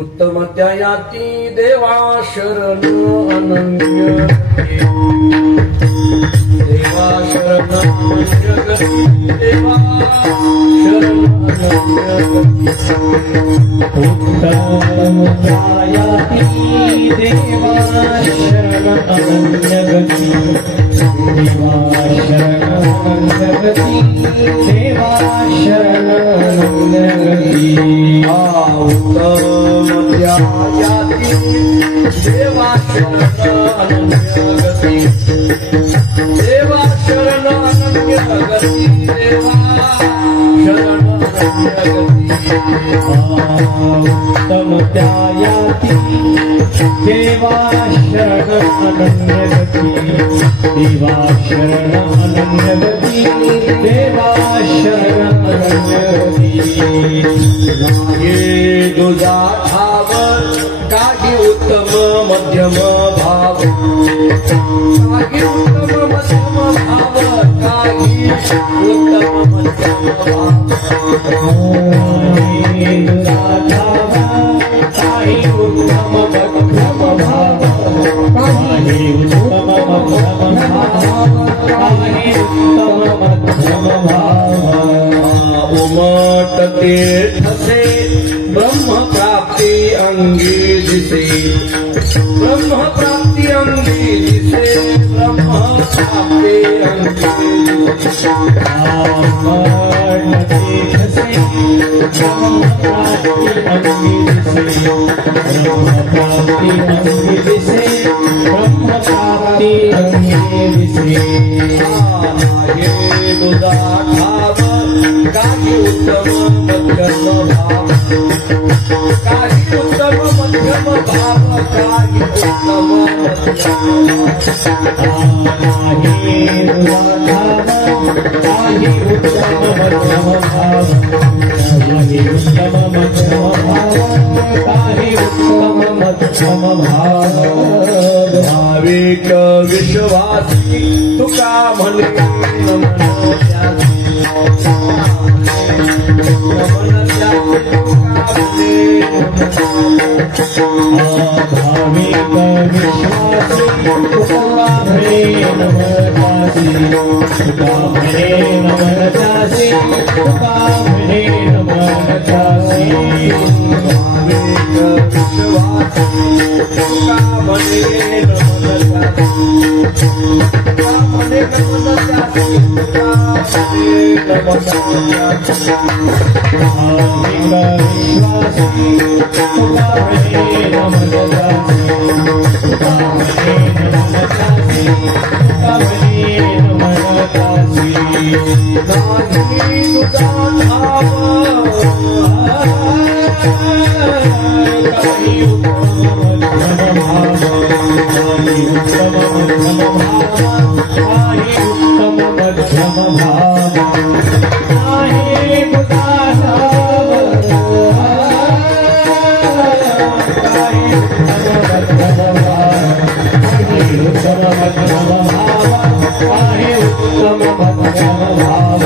उत्तमत्यायाती देवा शरण अनन्य देवा शरण अनन्य देवा शरण अनन्य उत्तमत्यायाती देवा शरण अनन्य देवा शरण अनन्य देवा शरण अनन्य उत्तमत्यायाती देवा शरण अनन्य गति देवा शरण अनन्य गति देवा शरण अनन्य गति उत्तमत्यायाती देवा शरण अनन्य गति देवा शरण अनन्य गति देवा शरण अनन्य गति ये दुजा भावर काही उत्तम मध्यम भाव काही उत्तम मध्यम भाव काही उत्तम मध्यम भाव काही उत्तम मध्यम भाव काही उत्तम मध्यम भाव काही उत्तम मध्यम भाव उमटते ठसे ब्रह्म प्राप्ति अंगी जिसे ब्रह्म प्राप्ति अंगी जिसे ब्रह्म प्राप्ति अंगी जिसे ब्रह्म प्राप्ति अंगी जिसे ब्रह्म प्राप्ति अंगी जिसे ब्रह्म प्राप्ति अंगी जिसे ये दुदा भाव काही उत्तम मध्यम भाव काही उत्तम मध्यम भाव काही उत्तम काही उत्तम मध्यम भाव काही उत्तम मध्यम भाव काही उत्तम मध्यम भाव भाविक विश्वासी तुका म्हणे भाविक विश्वासी तुका म्हणे नमतासी तुका म्हणे नमतासी तुका म्हणे नमतासी भाविक विश्वासी तुका म्हणे नमतासी तुका म्हणे नमतासी तुका म्हणे नमतासी भाविक विश्वासी तुका म्हणे नमतासी तुका म्हणे नमतासी तुका म्हणे नमतासी नाही तुझा भाव काही उत्तम मध्यम भाव काही उत्तम मध्यम भाव काही उत्तम मध्यम भाव नाही तुझा भाव काही उत्तम मध्यम भाव काही उत्तम मध्यम भाव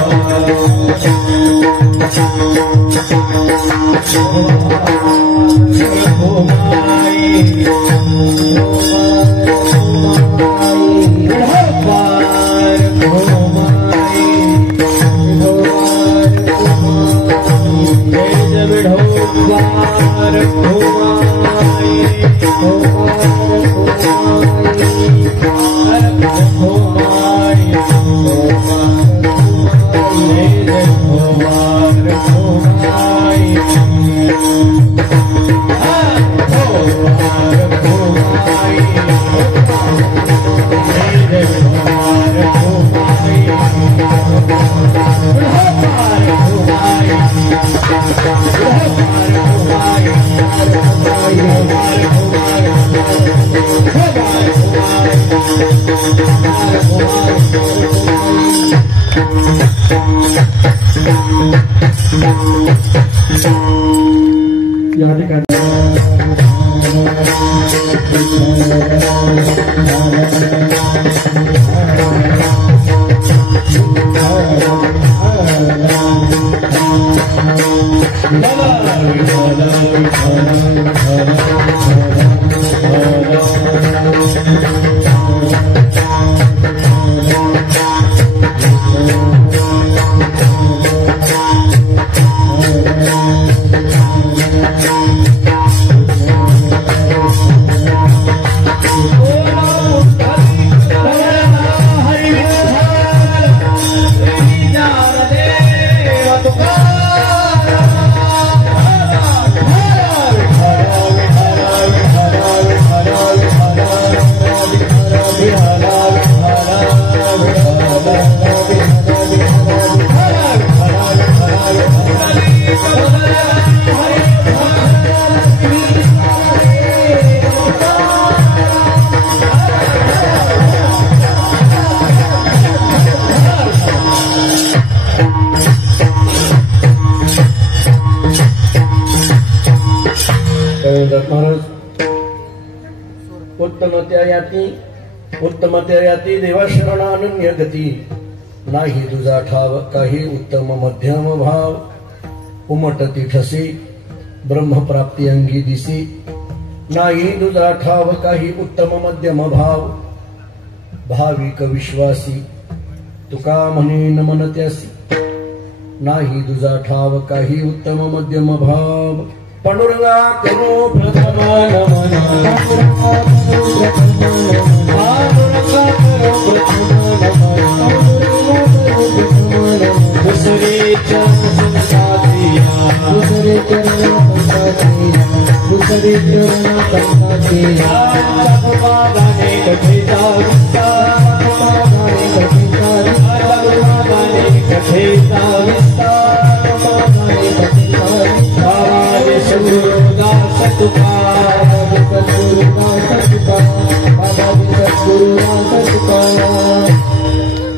या ठिकाणी उत्तमत्या याती देवाशरणानन्य गती नाही तुझा ठाव काही उत्तम मध्यम भाव उमटती ठसी ब्रह्मप्राप्ती अंगी दिसी नाही तुझा ठाव काही उत्तम मध्यम भाव भाविक विश्वासी तुका म्हणे नमन त्यासी नाही तुझा ठाव काही उत्तम मध्यम भाव पांडुरंगा करो प्रथम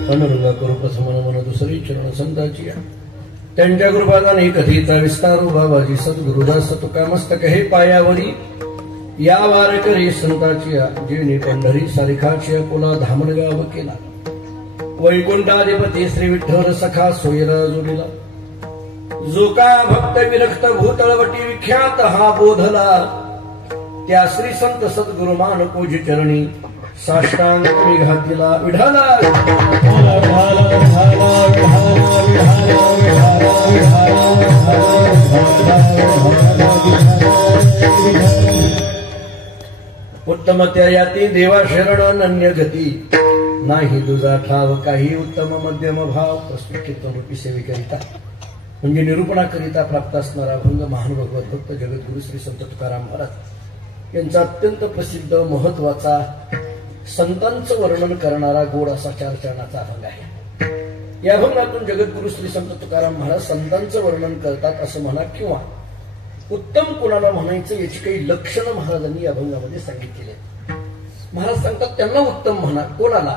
अनुरंगा करू प्रथम मन दुसरी चरण संताची त्यांच्या कृपादाने कथेचा विस्तारू बाबाजी सद्गुरुदास तुका मस्तक हे पायावरी या वारकरी संताची जीवनी पंढरी सारिखाची पुला धामणगाव केला वैकुंठाधिपती श्री विठ्ठल सखा सोयरा जोडीला जो का भक्त विरक्त भूतळवटी विख्यात हा बोधला त्या श्री संत सद्गुरुमान कोजी चरणी साष्टांग घातीला विढाला उत्तमत्या याती देवा शरण अनन्य गती नाही तुझा ठाव काही उत्तम मध्यम भाव प्रस्तुत कीर्तनरूपी सेवेकरिता म्हणजे निरूपणाकरिता प्राप्त असणारा अभंग महान भगवत भक्त जगद्गुरु श्री संत तुकाराम महाराज यांचा अत्यंत प्रसिद्ध महत्वाचा संतांचं वर्णन करणारा गोड असा 4 चरणाचा अभंग आहे। या अभंगातून जगद्गुरु श्री संत तुकाराम महाराज संतांचं वर्णन करतात असं म्हणा किंवा उत्तम कोणाला म्हणायचं याची काही लक्षणं महाराजांनी या अभंगामध्ये सांगितलेली आहेत। महाराज सांगतात त्यांना उत्तम म्हणा कोणाला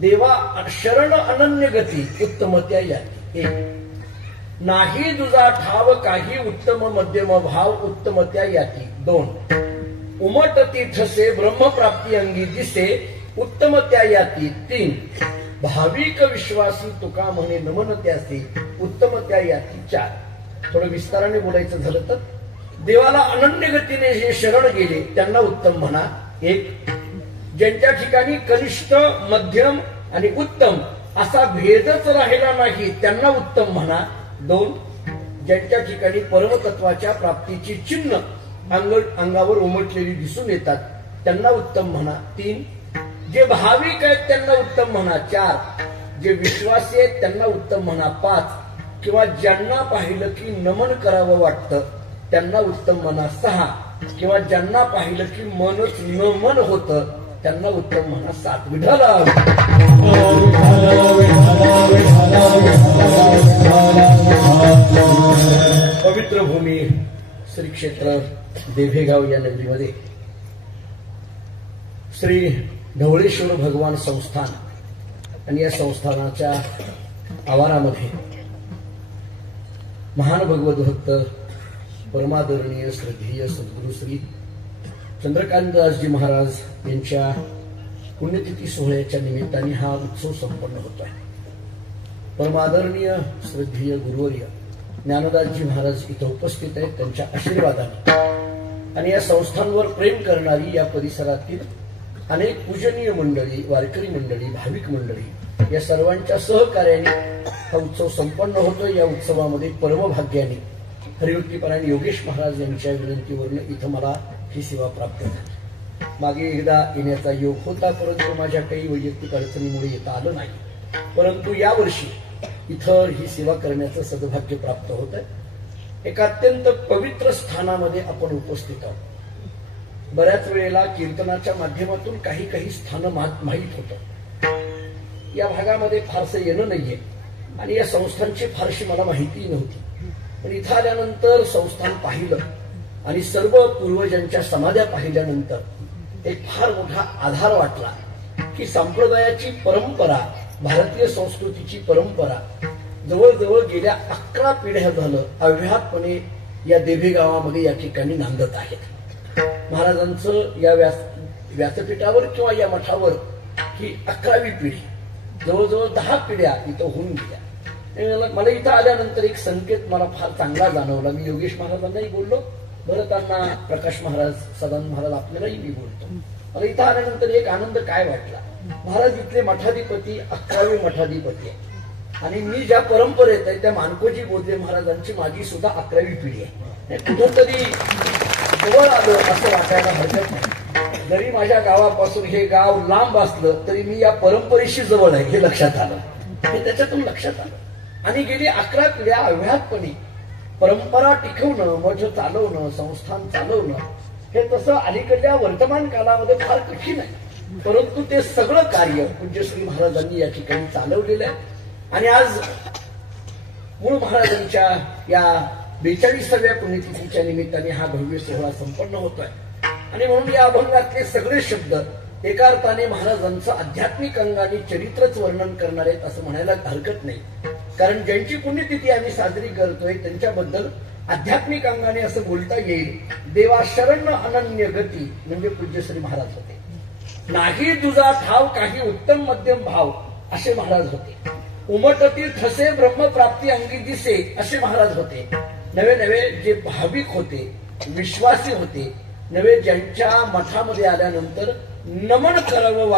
देवा शरण अनन्य गती उत्तमत्या याती नाही तुझा ठाव काही उत्तम मध्यम भाव उत्तमत्या याती 2 उमटती ठसे ब्रह्मप्राप्ती अंगी दिसे उत्तमत्या याती 3 भाविक विश्वासी तुका म्हणे नमन त्यासी उत्तमत्या याती 4 थोडं विस्ताराने बोलायचं झालं तर देवाला अनन्य गतीने जे शरण गेले त्यांना उत्तम म्हणा 1 ज्यांच्या ठिकाणी कनिष्ठ मध्यम आणि उत्तम असा भेदच राहिला नाही त्यांना उत्तम म्हणा 2 ज्यांच्या ठिकाणी परमतत्वाच्या प्राप्तीची चिन्ह अंगावर उमटलेली दिसून येतात त्यांना उत्तम म्हणा 3 जे भाविक आहेत त्यांना उत्तम म्हणा 4 जे विश्वासी आहेत त्यांना उत्तम म्हणा 5 किंवा ज्यांना पाहिलं की नमन करावं वाटतं त्यांना उत्तम म्हणा 6 किंवा ज्यांना पाहिलं की मनच नमन होतं त्यांना उत्तम म्हणा 7 विठाला पवित्र भूमी श्री क्षेत्र देवेगाव या नगरीमध्ये श्री ढवळेश्वर भगवान संस्थान आणि या संस्थानाच्या आवारामध्ये महान भगवत भक्त परमादरणीय श्रद्धेय सद्गुरू श्री चंद्रकांतदासजी महाराज यांच्या पुण्यतिथी सोहळ्याच्या निमित्ताने हा उत्सव संपन्न होत आहे. परमादरणीय श्रद्धेय गुरुवर्य ज्ञानदासजी महाराज इथं उपस्थित आहेत. त्यांच्या आशीर्वादाने आणि या संस्थांवर प्रेम करणारी या परिसरातील अनेक पूजनीय मंडळी, वारकरी मंडळी, भाविक मंडळी या सर्वांच्या सहकार्याने हा उत्सव संपन्न होतोय. या उत्सवामध्ये परमभाग्याने हरिभक्तीपरायण योगेश महाराज यांच्या विनंतीवरून इथं मला ही सेवा प्राप्त झाली. मागे एकदा येण्याचा योग होता, परंतु माझ्या काही वैयक्तिक अडचणीमुळे येता आलं नाही. परंतु यावर्षी इथं ही सेवा करण्याचं सद्भाग्य प्राप्त होत आहे. एका अत्यंत पवित्र स्थानामध्ये आपण उपस्थित आहोत. बऱ्याच वेळेला कीर्तनाच्या माध्यमातून काही काही स्थान माहीत होतं. या भागामध्ये फारसं येणं नाहीये आणि या संस्थांची फारशी मला माहिती नव्हती. पण इथं आल्यानंतर संस्थान पाहिलं आणि सर्व पूर्वजांच्या समाध्या पाहिल्यानंतर एक फार मोठा आधार वाटला की संप्रदायाची परंपरा, भारतीय संस्कृतीची परंपरा जवळजवळ गेल्या 11 पिढ्या झालं अव्याहतपणे या देवी गावामध्ये या ठिकाणी नांदत आहेत. महाराजांचं या व्यासपीठावर किंवा या मठावर ही 11वी पिढी, जवळजवळ 10 पिढ्या इथं होऊन गेल्या. मला इथं आल्यानंतर एक संकेत मला फार चांगला जाणवला. मी योगेश महाराजांनाही बोललो, भरतांना, प्रकाश महाराज, सदानंद महाराज आपल्यालाही मी बोलतो. मला इथं आल्यानंतर एक आनंद काय वाटला, महाराज इथले मठाधिपती 11वे मठाधिपती आहे आणि मी ज्या परंपरेत आहे त्या मानकोजी बोधे महाराजांची माझी सुद्धा 11वी पिढी आहे. कुठंतरी जवळ आलं असं वाटायला हरकत नाही. जरी माझ्या गावापासून हे गाव लांब असलं तरी मी या परंपरेशी जवळ आहे हे लक्षात आलं. हे त्याच्यातून लक्षात आलं. आणि गेली 11 पिढ्या अव्याहतपणे परंपरा टिकवणं, मठ चालवणं, संस्थान चालवणं हे तसं अलीकडल्या वर्तमान काळामध्ये फार कठीण आहे. परंतु ते सगळं कार्य पूज्य श्री महाराजांनी या ठिकाणी चालवलेलं आहे. आणि आज मूळ महाराजांच्या या 42व्या पुण्यतिथीच्या निमित्ताने हा भव्य सोहळा संपन्न होतोय. आणि म्हणून या अभंगातले सगळे शब्द एका अर्थाने महाराजांचं आध्यात्मिक अंगाने चरित्रच वर्णन करणार आहेत असं म्हणायला हरकत नाही. कारण ज्यांची पुण्यतिथी आम्ही साजरी करतोय त्यांच्याबद्दल आध्यात्मिक अंगाने असं बोलता येईल. देवा शरण अनन्य गती म्हणजे पूज्य श्री महाराज होते. नाही तुझा ठाव काही उत्तम मध्यम भाव असे महाराज होते. उमटती ठसे ब्रह्मप्राप्ती अंगी दिसे असे महाराज होते. नवे नवे जे भाविक होते, विश्वासी होते, नवे ज्यांच्या मठामध्ये आल्यानंतर नमन करावं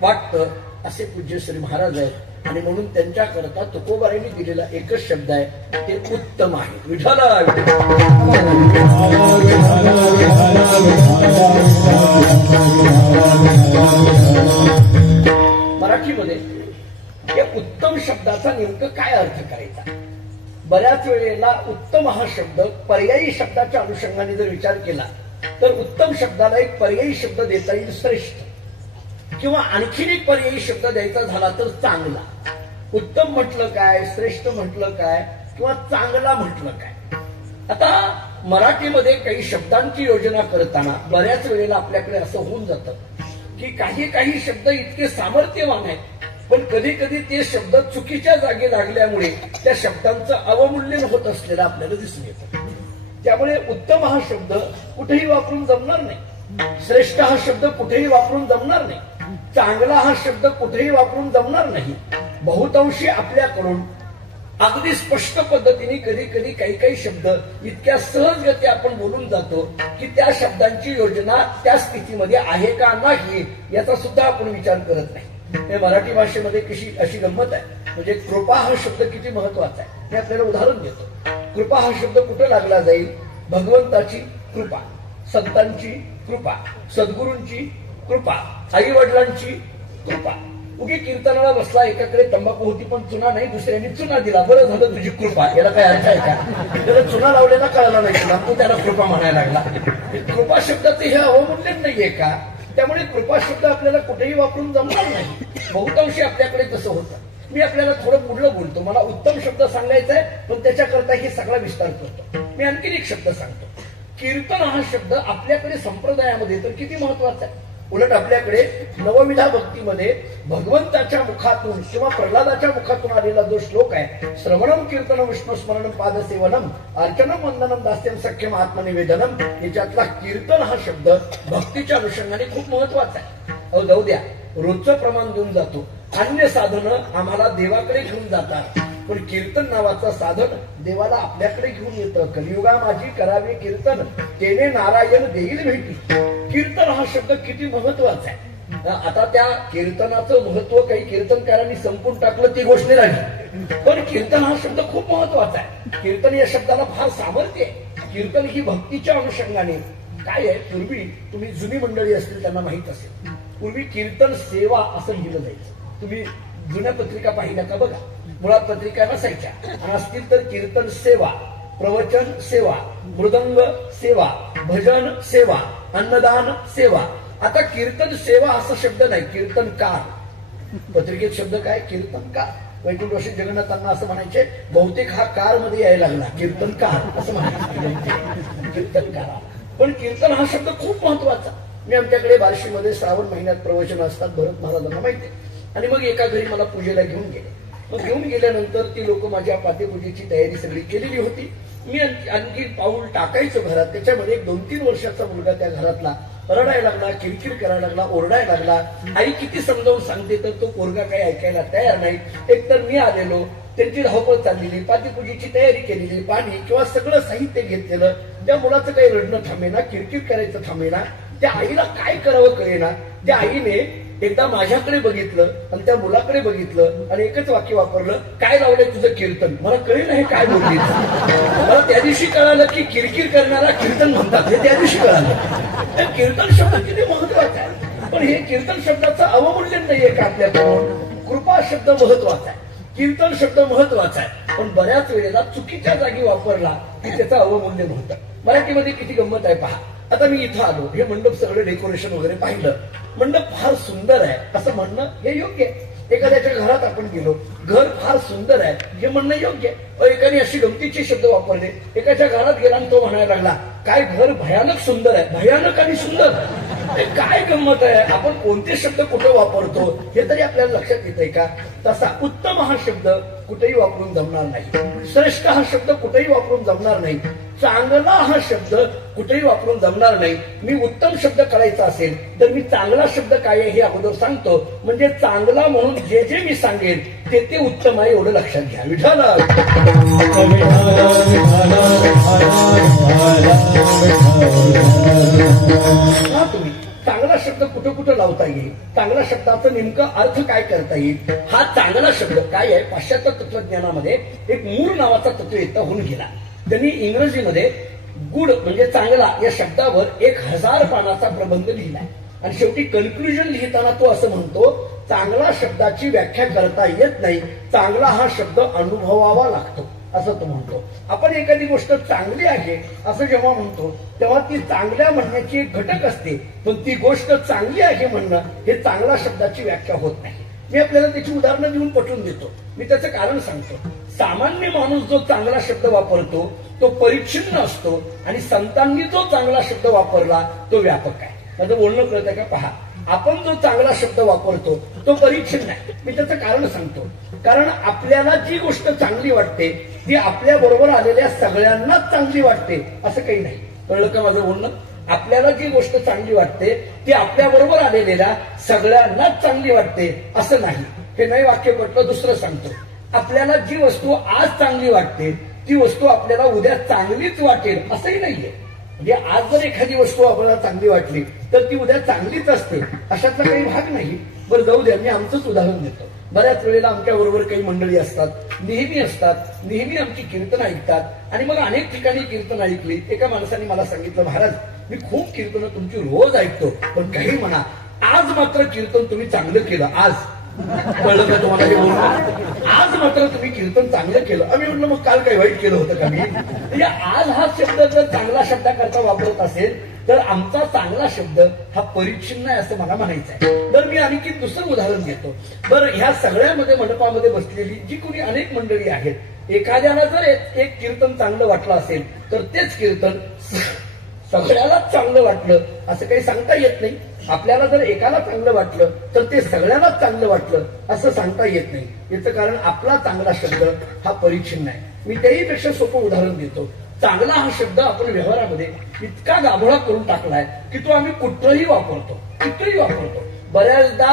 वाटतं असे पूज्य श्री महाराज आहेत. आणि म्हणून त्यांच्याकरता तुकोबारांनी दिलेला एकच शब्द आहे, ते उत्तम आहे. विठ्ठल मराठीमध्ये या उत्तम शब्दाचा नेमकं काय अर्थ करायचा? बऱ्याच वेळेला उत्तम हा शब्द पर्यायी शब्दाच्या अनुषंगाने जर विचार केला तर उत्तम शब्दाला एक पर्यायी शब्द देता येईल श्रेष्ठ, किंवा आणखीन एक पर्यायी शब्द द्यायचा झाला तर चांगला. उत्तम म्हटलं काय, श्रेष्ठ म्हटलं काय, किंवा चांगला म्हटलं काय? आता मराठीमध्ये काही शब्दांची योजना करताना बऱ्याच वेळेला आपल्याकडे असं होऊन जातं की काही काही शब्द इतके सामर्थ्यवान आहेत पण कधी कधी ते शब्द चुकीच्या जागी लागल्यामुळे त्या शब्दांचं अवमूल्यन होत असलेलं आपल्याला दिसून येतं. त्यामुळे उत्तम हा शब्द कुठेही वापरून जमणार नाही, श्रेष्ठ हा शब्द कुठेही वापरून जमणार नाही, चांगला हा शब्द कुठेही वापरून जमणार नाही. बहुतांशी आपल्याकडून अगदी स्पष्ट पद्धतीने कधी कधी काही काही शब्द इतक्या सहजगती आपण बोलून जातो की त्या शब्दांची योजना त्या स्थितीमध्ये आहे का नाही याचा सुद्धा आपण विचार करत नाही. हे मराठी भाषेमध्ये कशी अशी गंमत आहे. म्हणजे कृपा हा शब्द किती महत्वाचा आहे हे आपल्याला उदाहरण देतो. कृपा हा शब्द कुठे लागला जाईल? भगवंताची कृपा, संतांची कृपा, सद्गुरूंची कृपा, आई वडिलांची कृपा. उगी कीर्तनाला बसला, एकाकडे तंबाखू होती पण चुना नाही, दुसऱ्यांनी चुना दिला, बरं झालं तुझी कृपा. याला काय अर्थ आहे का? त्याला चुना लावलेला कळला नाही तुला, तो त्याला कृपा म्हणायला लागला. कृपा शब्दाचे हे अवमूल्यन नाहीये का? त्यामुळे कृपा शब्द आपल्याला कुठेही वापरून जमणार नाही. बहुतांशी आपल्याकडे तसं होतं. मी आपल्याला थोडं पुढलं बोलतो, मला उत्तम शब्द सांगायचा आहे पण त्याच्याकरता हे सगळा विस्तार करतो. मी आणखीन एक शब्द सांगतो. कीर्तन हा शब्द आपल्याकडे संप्रदायामध्ये तर किती महत्वाचा आहे. उलट आपल्याकडे नवविधा भक्तीमध्ये भगवंताच्या मुखातून किंवा प्रल्हादाच्या मुखातून आलेला जो श्लोक आहे, श्रवणम कीर्तनम विष्णू स्मरणम पादसेवनम अर्चनम वंदनम दास्यम सख्यम आत्मनिवेदनम, याच्यातला कीर्तन हा शब्द भक्तीच्या अनुषंगाने खूप महत्वाचा आहे. अहो जाऊ द्या, रोजचं प्रमाण देऊन जातो, अन्य साधनं आम्हाला देवाकडे घेऊन जातात, पण कीर्तन नावाचं साधन देवाला आपल्याकडे घेऊन येतं. कलियुगा माझी करावे कीर्तन, तेने नारायण देईल भेटी. कीर्तन हा शब्द किती महत्वाचा आहे. आता त्या कीर्तनाचं महत्व काही कीर्तनकारांनी संपून टाकलं ती गोष्ट राहिली, पण कीर्तन हा शब्द खूप महत्वाचा आहे. कीर्तन या शब्दाला फार सामर्थ्य आहे. कीर्तन ही भक्तीच्या अनुषंगाने काय आहे, पूर्वी तुम्ही जुनी मंडळी असतील त्यांना माहित असेल, पूर्वी कीर्तन सेवा असं लिहिलं जायचं. तुम्ही जुन्या पत्रिका पाहिल्या का बघा, मुळात पत्रिका नसायच्या, आणि असतील तर कीर्तन सेवा, प्रवचन सेवा, मृदंग सेवा, भजन सेवा, अन्नदान सेवा. आता कीर्तन सेवा असा शब्द नाही, कीर्तनकार. पत्रिकेत शब्द काय, कीर्तनकार. वैकुंठवासी जगन्नाथांना असं म्हणायचे, बहुतेक हा कार मध्ये यायला लागला, कीर्तनकार असं म्हणायचे, कीर्तनकार. पण कीर्तन हा शब्द खूप महत्वाचा. मी आमच्याकडे बार्शीमध्ये श्रावण महिन्यात प्रवचन असतात, भरत महाराजांना माहिती आहे. आणि मग एका घरी मला पूजेला घेऊन गेले. मग घेऊन गेल्यानंतर ती लोक माझ्या पाद्यपूजेची तयारी सगळी केलेली होती. मी आणखी पाऊल टाकायचं घरात, त्याच्यामध्ये एक 2-3 वर्षाचा मुलगा त्या घरातला रडायला लागला, किरकिर करायला लागला, ओरडायला लागला. आई किती समजावून सांगते तर तो पोरगा काही ऐकायला तयार नाही. एकतर मी आलेलो, त्यांची धावपळ चाललेली, पाद्यपूजेची तयारी केलेली, पाणी किंवा सगळं साहित्य घेतलेलं, त्या मुलाचं काही रडणं थांबेना, किरकिर करायचं थांबेना. त्या आईला काय करावं कळेना. त्या आईने एकदा माझ्याकडे बघितलं आणि त्या मुलाकडे बघितलं आणि एकच वाक्य वापरलं, काय लावलंय तुझं कीर्तन. मला कळेल हे काय बोलली. मला त्या दिवशी कळालं की किरकिर करणारा कीर्तन म्हणतात, हे त्या दिवशी कळालं. कीर्तन शब्द किती महत्वाचा आहे. पण हे कीर्तन शब्दाचं अवमूल्यन नाहीये का आपल्याकडून. कृपा शब्द महत्वाचा आहे, कीर्तन शब्द महत्वाचा आहे, पण बऱ्याच वेळेला चुकीच्या जागी वापरला की त्याचं अवमूल्यन होतं. मराठीमध्ये किती गंमत आहे पहा. आता मी इथं आलो, हे मंडप सगळं डेकोरेशन वगैरे पाहिलं, मंडप फार सुंदर आहे असं म्हणणं हे योग्य आहे. एखाद्याच्या घरात आपण गेलो, घर फार सुंदर आहे हे म्हणणं योग्य आहे. एकाने अशी गमतीचे शब्द वापरले, एकाच्या घरात गेला आणि तो म्हणायला लागला, काय घर भयानक सुंदर आहे. भयानक आणि सुंदर, काय गंमत आहे. आपण कोणते शब्द कुठं वापरतो हे तरी आपल्याला लक्षात येतंय का. तसा उत्तम हा शब्द कुठेही वापरून जमणार नाही, श्रेष्ठ हा शब्द कुठेही वापरून जमणार नाही, चांगला हा शब्द कुठेही वापरून जमणार नाही. मी उत्तम शब्द करायचा असेल तर मी चांगला शब्द काय आहे हे अगोदर सांगतो, म्हणजे चांगला म्हणून जे जे मी सांगेन ते ते उत्तम आहे एवढं लक्षात घ्या. विठाल तुम्ही चांगला शब्द कुठं कुठं लावता येईल, चांगल्या शब्दाचा नेमका अर्थ काय करता येईल. हा चांगला शब्द काय आहे, पाश्चात्य तत्वज्ञानामध्ये एक मूळ नावाचा तत्ववेत्ता होऊन गेला. त्यांनी इंग्रजीमध्ये गुड म्हणजे चांगला या शब्दावर 1000 पानाचा प्रबंध लिहिलाय. आणि शेवटी कन्क्लुजन लिहिताना तो असं म्हणतो, चांगला शब्दाची व्याख्या करता येत नाही, चांगला हा शब्द अनुभवावा लागतो असं तो म्हणतो. आपण एखादी गोष्ट चांगली आहे असं जेव्हा म्हणतो तेव्हा ती चांगल्या म्हणण्याची एक घटक असते, पण ती गोष्ट चांगली आहे म्हणणं हे चांगला शब्दाची व्याख्या होत नाही. मी आपल्याला त्याची उदाहरणं देऊन पटवून देतो. मी त्याचं कारण सांगतो. सामान्य माणूस जो चांगला शब्द वापरतो तो परिच्छिन्न असतो, आणि संतांनी जो चांगला शब्द वापरला तो व्यापक आहे. माझं बोलणं कळतंय का पहा. आपण जो चांगला शब्द वापरतो तो परिच्छिन्न आहे. मी त्याचं कारण सांगतो. कारण आपल्याला जी गोष्ट चांगली वाटते ती आपल्या बरोबर आलेल्या सगळ्यांनाच चांगली वाटते असं काही नाही. कळलं का माझं बोलणं. आपल्याला जी गोष्ट चांगली वाटते ती आपल्या बरोबर आलेल्या सगळ्यांनाच चांगली वाटते असं नाही. हे नाही वाक्य पटलं. दुसरं सांगतो. आपल्याला जी वस्तू आज चांगली वाटते ती वस्तू आपल्याला उद्या चांगलीच वाटेल असंही नाहीये. म्हणजे आज जर एखादी वस्तू आपल्याला चांगली वाटली तर ती उद्या चांगलीच असते अशातला काही भाग नाही. बरं जाऊ द्या, मी आमचंच उदाहरण देतो. बऱ्याच वेळेला आमच्या बरोबर काही मंडळी असतात, नेहमी असतात, नेहमी आमची कीर्तन ऐकतात. आणि मग अनेक ठिकाणी कीर्तन ऐकली. एका माणसाने मला सांगितलं, महाराज मी खूप कीर्तन तुमची रोज ऐकतो, पण काही म्हणा आज मात्र कीर्तन तुम्ही चांगलं केलं. आज कळलं का तुम्हाला हे बोलणं. आज मात्र तुम्ही कीर्तन चांगलं केलं. आम्ही म्हटलं मग काल काही वाईट केलं होतं का मी. म्हणजे आज हा शब्द जर चांगला शब्दाकरता वापरत असेल तर आमचा चांगला शब्द हा परिच्छिन्न आहे असं मला म्हणायचं आहे. तर मी आणखी दुसरं उदाहरण घेतो. बरं, ह्या सगळ्यामध्ये मंडपामध्ये बसलेली जी कोणी अनेक मंडळी आहेत, एखाद्याला जर एक कीर्तन चांगलं वाटलं असेल तर तेच कीर्तन सगळ्यालाच चांगलं वाटलं असं काही सांगता येत नाही. आपल्याला जर एकाला चांगलं वाटलं तर ते सगळ्यांनाच चांगलं वाटलं असं सांगता येत नाही. याचं कारण आपला चांगला शब्द हा परिच्छिन्न आहे. मी त्याहीपेक्षा सोपं उदाहरण देतो. चांगला हा शब्द आपण व्यवहारामध्ये इतका गाभोळा करून टाकलाय की तो आम्ही कुठंही वापरतो. बऱ्याचदा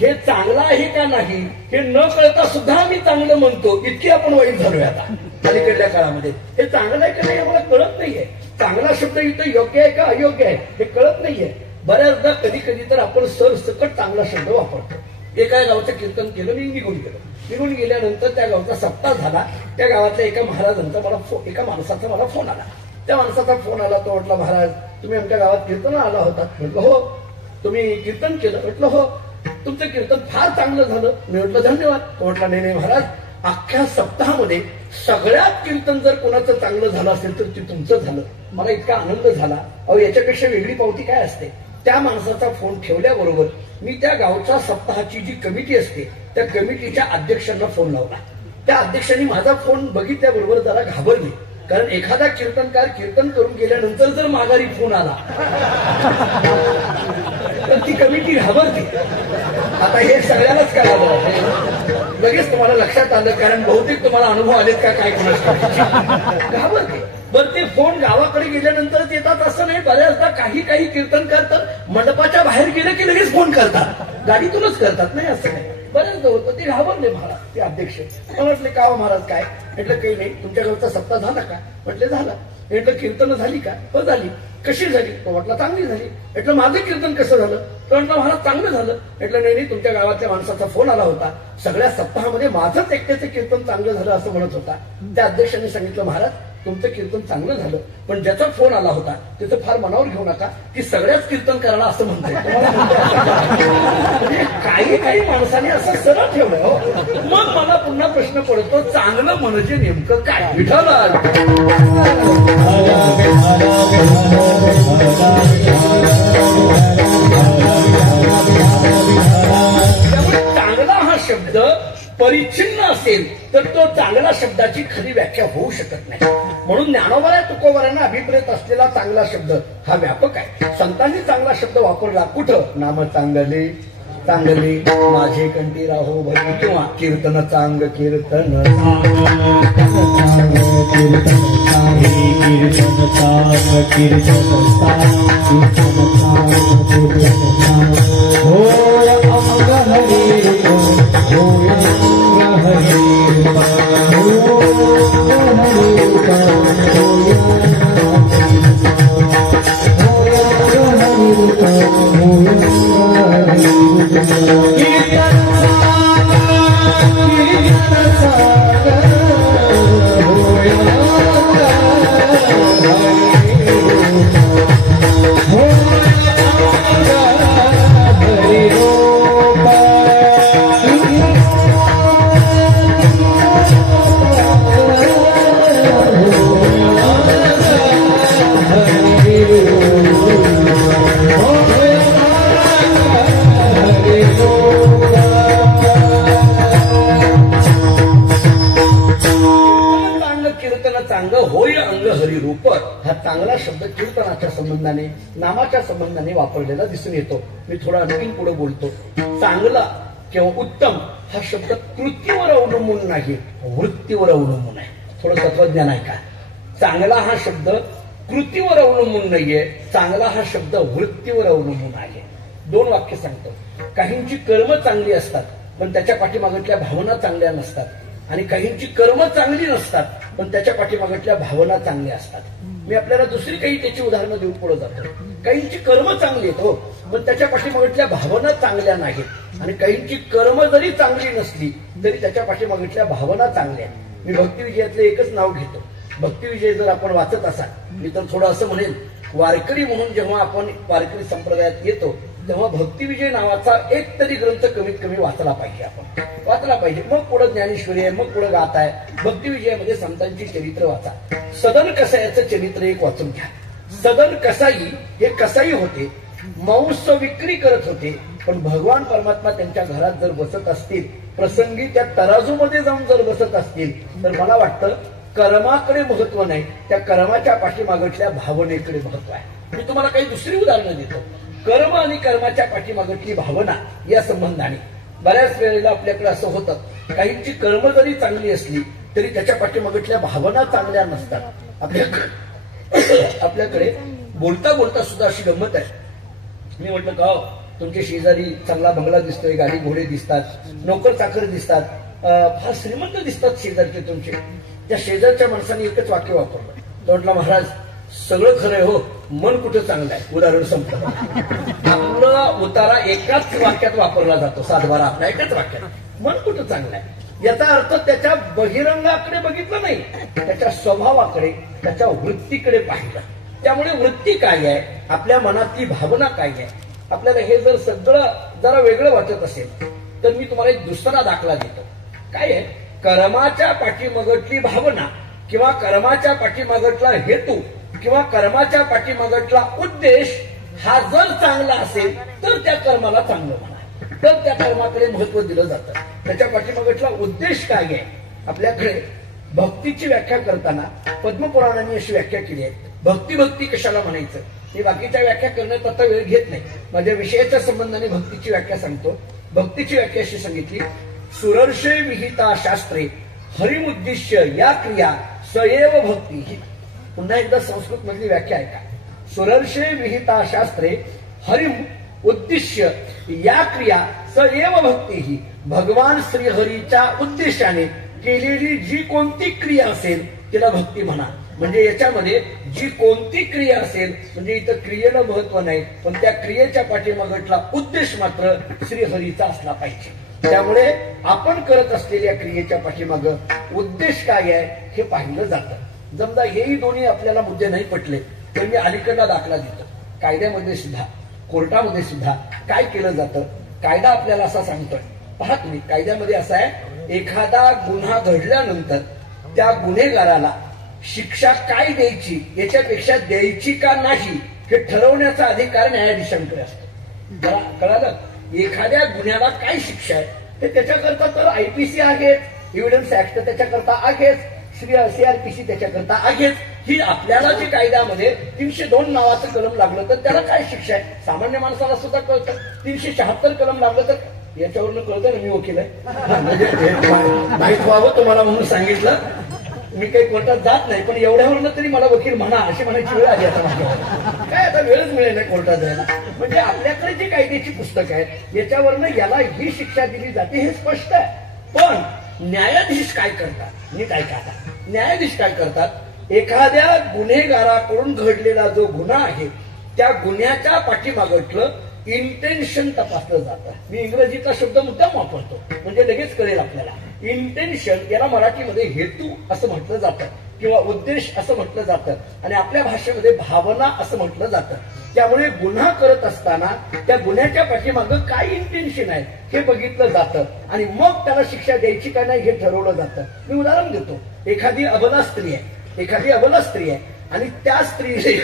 हे चांगलं आहे का नाही हे न कळता सुद्धा आम्ही चांगलं म्हणतो. इतकी आपण वाईट झालोय आता अलीकडल्या काळामध्ये. हे चांगलं आहे का नाही आम्हाला कळत नाहीये. चांगला शब्द इथं योग्य आहे का अयोग्य आहे हे कळत नाहीये. बऱ्याचदा कधी कधी तर आपण सरसकट चांगला शब्द वापरतो. एका गावचं कीर्तन केलं, मी निघून गेल्यानंतर त्या गावचा सप्ताह झाला. त्या गावातल्या एका महाराजांचा एका माणसाचा मला फोन आला. त्या माणसाचा फोन आला. तो म्हटला, महाराज तुम्ही आमच्या गावात कीर्तन आला होता. म्हटलं हो. तुम्ही कीर्तन केलं? म्हटलं हो. तुमचं कीर्तन फार चांगलं झालं. मी म्हटलं धन्यवाद. तो म्हटला नाही महाराज, अख्ख्या सप्ताहामध्ये सगळ्यात कीर्तन जर कोणाचं चांगलं झालं असेल तर ते तुमचं झालं. मला इतका आनंद झाला. अहो याच्यापेक्षा वेगळी पावती काय असते. त्या माणसाचा फोन ठेवल्याबरोबर मी त्या गावच्या सप्ताहाची जी कमिटी असते त्या कमिटीच्या अध्यक्षांना फोन लावला. त्या अध्यक्षांनी माझा फोन बघितल्याबरोबर जरा घाबरले. कारण एखादा कीर्तनकार कीर्तन करून गेल्यानंतर जर माघारी फोन आला तर ती कमिटी घाबरते. आता हे सगळ्यांनाच कळालं. लगेच तुम्हाला लक्षात आलं, कारण बहुतेक तुम्हाला अनुभव आलेत का काय कोणाच घाबरते. बरं ते फोन गावाकडे गेल्यानंतरच येतात असं नाही. बऱ्याचदा काही कीर्तनकार तर मंडपाच्या बाहेर गेले की लगेच फोन करतात. गाडीतूनच करतात. नाही असं नाही. बऱ्याचदा होतं. ते घाबरले महाराज, ते अध्यक्ष. म्हटले का हो महाराज काय? म्हटलं काही नाही. तुमच्या गावचा सप्ताह झाला का? म्हटले झाला. म्हटलं कीर्तन झाली का? हो झाली. कशी झाली? तो म्हटलं चांगली झाली. म्हटलं माझं कीर्तन कसं झालं? तो म्हटलं महाराज चांगलं झालं. म्हटलं नाही तुमच्या गावातल्या माणसाचा फोन आला होता. सगळ्या सप्ताहामध्ये माझंच एकट्याचं कीर्तन चांगलं झालं असं म्हणत होता. त्या अध्यक्षांनी सांगितलं, महाराज तुमचं कीर्तन चांगलं झालं, पण ज्याचा फोन आला होता त्याचं फार मनावर घेऊ नका की सगळ्याच कीर्तनकाराला असं म्हणतोय. म्हणजे काही माणसाने असं सरळ ठेवलं. मग मला पुन्हा प्रश्न पडतो, चांगलं म्हणजे नेमकं काय? विठ्ठल त्यामुळे चांगला हा शब्द परिच्छिन्न असेल तर तो चांगला शब्दाची खरी व्याख्या होऊ शकत नाही. म्हणून ज्ञानोबा तुकोबारांना अभिप्रेत असलेला चांगला शब्द हा व्यापक आहे. संतांनी चांगला शब्द वापरला कुठं? नाम चांगले माझे कंठी राहो भरी, किंवा कीर्तन चांग कीर्तन हा चांगला शब्द कीर्तनाच्या संबंधाने, नामाच्या संबंधाने वापरलेला दिसून येतो. मी थोडा आणखीन पुढे बोलतो. चांगला किंवा उत्तम हा शब्द कृतीवर अवलंबून नाही, वृत्तीवर अवलंबून आहे. थोडं तत्वज्ञान आहे का? चांगला हा शब्द कृतीवर अवलंबून नाहीये, चांगला हा शब्द वृत्तीवर अवलंबून आहे. दोन वाक्य सांगतो. काहींची कर्म चांगली असतात पण त्याच्या पाठीमागच्या भावना चांगल्या नसतात, आणि काहींची कर्म चांगली नसतात पण त्याच्या पाठीमागच्या भावना चांगल्या असतात. मी आपल्याला दुसरी काही त्याची उदाहरणं देऊन पुढे जातो. काहींची कर्म चांगली आहेत हो, पण त्याच्या पाठीमागच्या भावना चांगल्या नाहीत, आणि काहींची कर्म जरी चांगली नसली तरी त्याच्या पाठीमागच्या भावना चांगल्या. मी भक्तिविजयातलं एकच नाव घेतो. भक्तिविजय जर आपण वाचत असाल, मी तर थोडं असं म्हणेन, वारकरी म्हणून जेव्हा आपण वारकरी संप्रदायात येतो तेव्हा भक्तिविजय नावाचा एक तरी ग्रंथ कमीत कमी वाचला पाहिजे. आपण वाचला पाहिजे. मग पुढे ज्ञानेश्वरी आहे, मग पुढे गाथा आहे. भक्तिविजयामध्ये संतांची चरित्र वाचा. सदन कसाईचं चरित्र एक वाचून घ्या. सदन कसाई हे कसाई होते, मांस विक्री करत होते, पण भगवान परमात्मा त्यांच्या घरात जर बसत असतील, प्रसंगी त्या तराजूमध्ये जाऊन जर बसत असतील, तर मला वाटतं कर्माकडे महत्व नाही, त्या कर्माच्या पाठीमागच्या भावनेकडे महत्व आहे. मी तुम्हाला काही दुसरी उदाहरणं देतो. कर्म आणि कर्माच्या पाठीमागची भावना या संबंधाने बऱ्याच वेळेला आपल्याकडे असं होतं, काहींची कर्म जरी चांगली असली तरी त्याच्या पाठीमागच्या भावना चांगल्या नसतात. आपल्याकडे बोलता बोलता सुद्धा अशी गंमत आहे. मी म्हटलं का तुमचे शेजारी चांगला बंगला दिसतोय, गाडी घोडे दिसतात, नोकर चाकर दिसतात, फार श्रीमंत दिसतात शेजारचे तुमचे. त्या शेजारच्या माणसाने एकच वाक्य वापरलं. तो म्हटलं महाराज सगळं खरंय हो, मन कुठं चांगलं आहे. उदाहरण संपलं. आपला उतारा एकाच वाक्यात वापरला जातो, सातबारा आपला एकाच वाक्यात. मन कुठं चांगलं आहे याचा अर्थ त्याच्या बहिरंगाकडे बघितलं नाही, त्याच्या स्वभावाकडे, त्याच्या वृत्तीकडे पाहिलं. त्यामुळे वृत्ती काय आहे, आपल्या मनातली भावना काय आहे, आपल्याला हे जर सगळं जरा वेगळं वाटत असेल तर मी तुम्हाला एक दुसरा दाखला देतो. काय आहे, कर्माच्या पाठीमागटली भावना किंवा कर्माच्या पाठीमागटला हेतू किंवा कर्माच्या पाठीमागटला उद्देश हा जर चांगला असेल तर त्या कर्माला चांगलं म्हणा, तर त्या कर्माकडे महत्व दिलं जातं. त्याच्या पाठीमागटला उद्देश काय आहे. आपल्याकडे भक्तीची व्याख्या करताना पद्मपुराणाने अशी व्याख्या केली आहे. भक्ती कशाला म्हणायचं, मी बाकीच्या व्याख्या करण्यात आता वेळ घेत नाही. माझ्या विषयाच्या संबंधाने भक्तीची व्याख्या सांगतो. भक्तीची व्याख्या अशी सांगितली, सुरर्षे विहिता शास्त्रे हरिमुद्दिश्य या क्रिया सएव भक्ती ही. पुन्हा एकदा संस्कृत मधली व्याख्या आहे का. सुरर्षे विहिता शास्त्रे हरिम उद्दिश्य या क्रिया सएव भक्ती ही. भगवान श्रीहरीच्या उद्देशाने केलेली जी कोणती क्रिया असेल तिला भक्ती म्हणा. म्हणजे याच्यामध्ये जी कोणती क्रिया असेल, म्हणजे इथं क्रियेला महत्व नाही, पण त्या क्रियेच्या पाठीमागटला उद्देश मात्र श्रीहरीचा असला पाहिजे. त्यामुळे आपण करत असलेल्या क्रियेच्या पाठीमाग उद्देश काय आहे हे पाहिलं जातं. समजा हेही दोन्ही आपल्याला मुद्दे नाही पटले तर मी अलीकडला दाखला देतो. कायद्यामध्ये सुद्धा, कोर्टामध्ये सुद्धा काय केलं जातं, कायदा आपल्याला असा सांगतोय. पहा तुम्ही, कायद्यामध्ये असं आहे, एखादा गुन्हा घडल्यानंतर त्या गुन्हेगाराला शिक्षा काय द्यायची याच्यापेक्षा द्यायची का नाही हे ठरवण्याचा अधिकार न्यायाधीशांकडे असतो. कळालं, एखाद्या गुन्ह्याला काय शिक्षा आहे ते त्याच्याकरता तर आयपीसी आहेच, एव्हिडन्स ऍक्ट त्याच्याकरता आहेच, सीआरपीसी त्याच्याकरता आहेच. ही आपल्याला जे कायद्यामध्ये 302 नावाचं कलम लागलं तर त्याला काय शिक्षा आहे सामान्य माणसाला सुद्धा कळतं. 376 कलम लागलं तर याच्यावरून कळतं ना मी वकील आहे, म्हणजे माहित व्हावं तुम्हाला म्हणून सांगितलं. मी काही कोर्टात जात नाही, पण एवढ्यावरून तरी मला वकील म्हणा अशी म्हणायची वेळ आली आता माझ्या. काय आता वेळच मिळेल नाही कोर्टात जायला. म्हणजे आपल्याकडे जी कायद्याची पुस्तकं आहेत याच्यावरनं याला ही शिक्षा दिली जाते हे स्पष्ट आहे. पण न्यायाधीश काय करतात, नीट ऐका आता. न्यायाधीश काय करतात, एखाद्या गुन्हेगाराकडून घडलेला जो गुन्हा आहे त्या गुन्ह्याच्या पाठीमागटलं इंटेन्शन तपासलं जातं. मी इंग्रजीचा शब्द मुद्दाम वापरतो म्हणजे लगेच कळेल आपल्याला. इंटेन्शन याला मराठीमध्ये हेतू असं म्हटलं जातं किंवा उद्देश असं म्हटलं जातं आणि आपल्या भाषेमध्ये भावना असं म्हटलं जातं. त्यामुळे गुन्हा करत असताना त्या गुन्ह्याच्या पाठीमागं काय इंटेन्शन आहे हे बघितलं जातं आणि मग त्याला शिक्षा द्यायची का नाही हे ठरवलं जातं. मी उदाहरण देतो. एखादी अबला स्त्री आहे आणि त्या स्त्रीने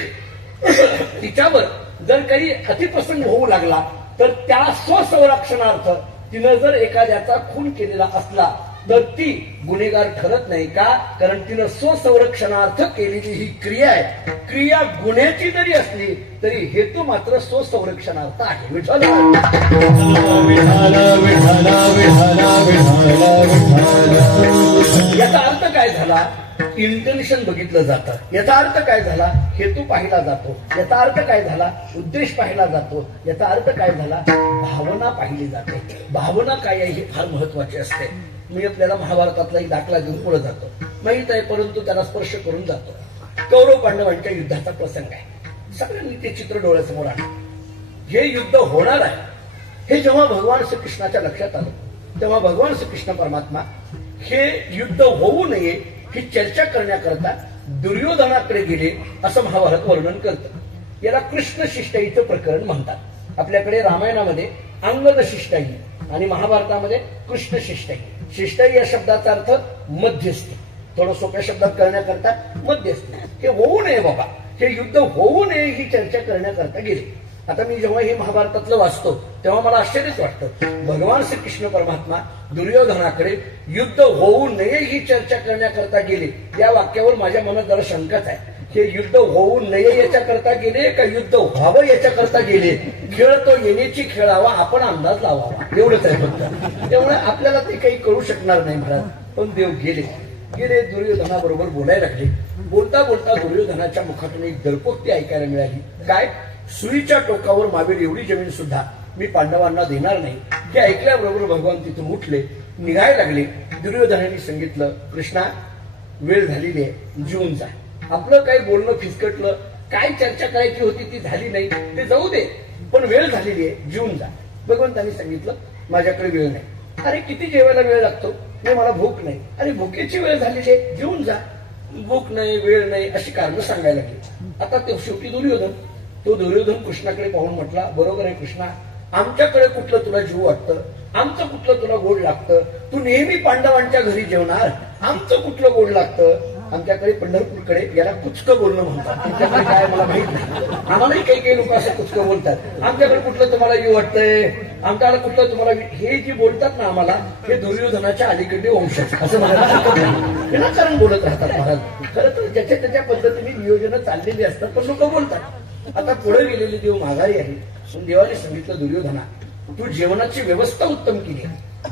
तिच्यावर जर काही अतिप्रसंग होऊ लागला तर त्या स्वसंरक्षणार्थ तिनं जर एखाद्याचा खून केलेला असला तर ती गुन्हेगार ठरत नाही का, कारण तिनं स्वसंरक्षणार्थ केलेली ही क्रिया आहे. क्रिया गुन्ह्याची जरी असली तरी हेतू मात्र स्वसंरक्षणार्थ आहे. विठ्ठल याचा अर्थ काय झाला, इंटेन्शन बघितलं जातं. याचा अर्थ काय झाला, हेतू पाहिला जातो. याचा अर्थ काय झाला, उद्देश पाहिला जातो. याचा अर्थ काय झाला, भावना पाहिली जाते. भावना काय आहे हे फार महत्वाचे असते. मी आपल्याला महाभारतातला एक दाखला घेऊन पुढे जातो, माहित आहे, परंतु त्याला स्पर्श करून जातो. कौरव पांडवांच्या युद्धाचा प्रसंग आहे. सगळ्यांनी ते चित्र डोळ्यासमोर आणलं. हे युद्ध होणार आहे हे जेव्हा भगवान श्रीकृष्णाच्या लक्षात आलं तेव्हा भगवान श्रीकृष्ण परमात्मा हे युद्ध होऊ नये ही चर्चा करण्याकरता दुर्योधनाकडे गेले असं महाभारत वर्णन करतं. याला कृष्ण शिष्टाईचं प्रकरण म्हणतात. आपल्याकडे रामायणामध्ये अंगद शिष्टाई आणि महाभारतामध्ये कृष्ण शिष्टाई. शिष्टाई या शब्दाचा अर्थ मध्यस्थी. थोडं सोप्या शब्दात करण्याकरता मध्यस्थी. हे होऊ नये बाबा, हे युद्ध होऊ नये ही चर्चा करण्याकरता गेले. आता मी जेव्हा हे महाभारतातलं वाचतो तेव्हा मला आश्चर्यच वाटतं. भगवान श्रीकृष्ण परमात्मा दुर्योधनाकडे युद्ध होऊ नये ही चर्चा करण्याकरता गेले. या वाक्यावर माझ्या मनात जरा शंकाच आहे. हे युद्ध होऊ नये याच्याकरता गेले का युद्ध व्हावं याच्याकरता गेले? खेळ तो येण्याची खेळावा, आपण अंदाज लावावा, एवढंच आहे फक्त. त्यामुळे आपल्याला ते काही कळू शकणार नाही महाराज. पण देव गेले दुर्योधनाबरोबर बोलायला लागले. बोलता बोलता दुर्योधनाच्या मुखातून एक दरपोक्ती ऐकायला मिळाली. काय? सुईच्या टोकावर मावेल एवढी जमीन सुद्धा मी पांडवांना देणार नाही. हे ऐकल्याबरोबर भगवान तिथून उठले, निघायला लागले. दुर्योधनाने सांगितलं, कृष्णा वेळ झालेली आहे, जीवन जा. आपलं काही बोलणं फिसकटलं, काय चर्चा करायची होती ती झाली नाही, ते जाऊ दे, पण वेळ झालेली आहे, जीवन जा. भगवंतांनी सांगितलं, माझ्याकडे वेळ नाही. अरे किती जेवायला वेळ लागतो? नाही मला भूक नाही. अरे भुकेची वेळ झालेली आहे, जेवून जा. भूक नाही, वेळ नाही, अशी कारणं सांगायला लागली. आता ते शेवटी दुर्योधन कृष्णाकडे पाहून म्हटला, बरोबर आहे कृष्णा, आमच्याकडे कुठलं तुला जीव वाटतं, आमचं कुठलं तुला गोड लागतं? तू नेहमी पांडवांच्या घरी जेवणार, आमचं कुठलं गोड लागतं? आमच्याकडे पंढरपूरकडे याला कुचकं बोलणं म्हणतात. तुमच्याकडे काय मला माहित नाही. आम्हालाही काही लोक असं कुचकं बोलतात. आमच्याकडे कुठलं तुम्हाला जीव वाटतंय, आमच्याकडे कुठलं तुम्हाला, हे जे बोलतात ना आम्हाला, हे दुर्योधनाच्या अलीकडे वंशज असं म्हणायला हरकत नाही. विनाकारण बोलत राहतात महाराज. खरं तर ज्याच्या त्याच्या पद्धतीने नियोजन चाललेली असतात, पण लोक बोलतात. आता पुढे गेलेले देव माघारी आहे. देवाने सांगितलं, दुर्योधना तू जेवणाची व्यवस्था उत्तम केली,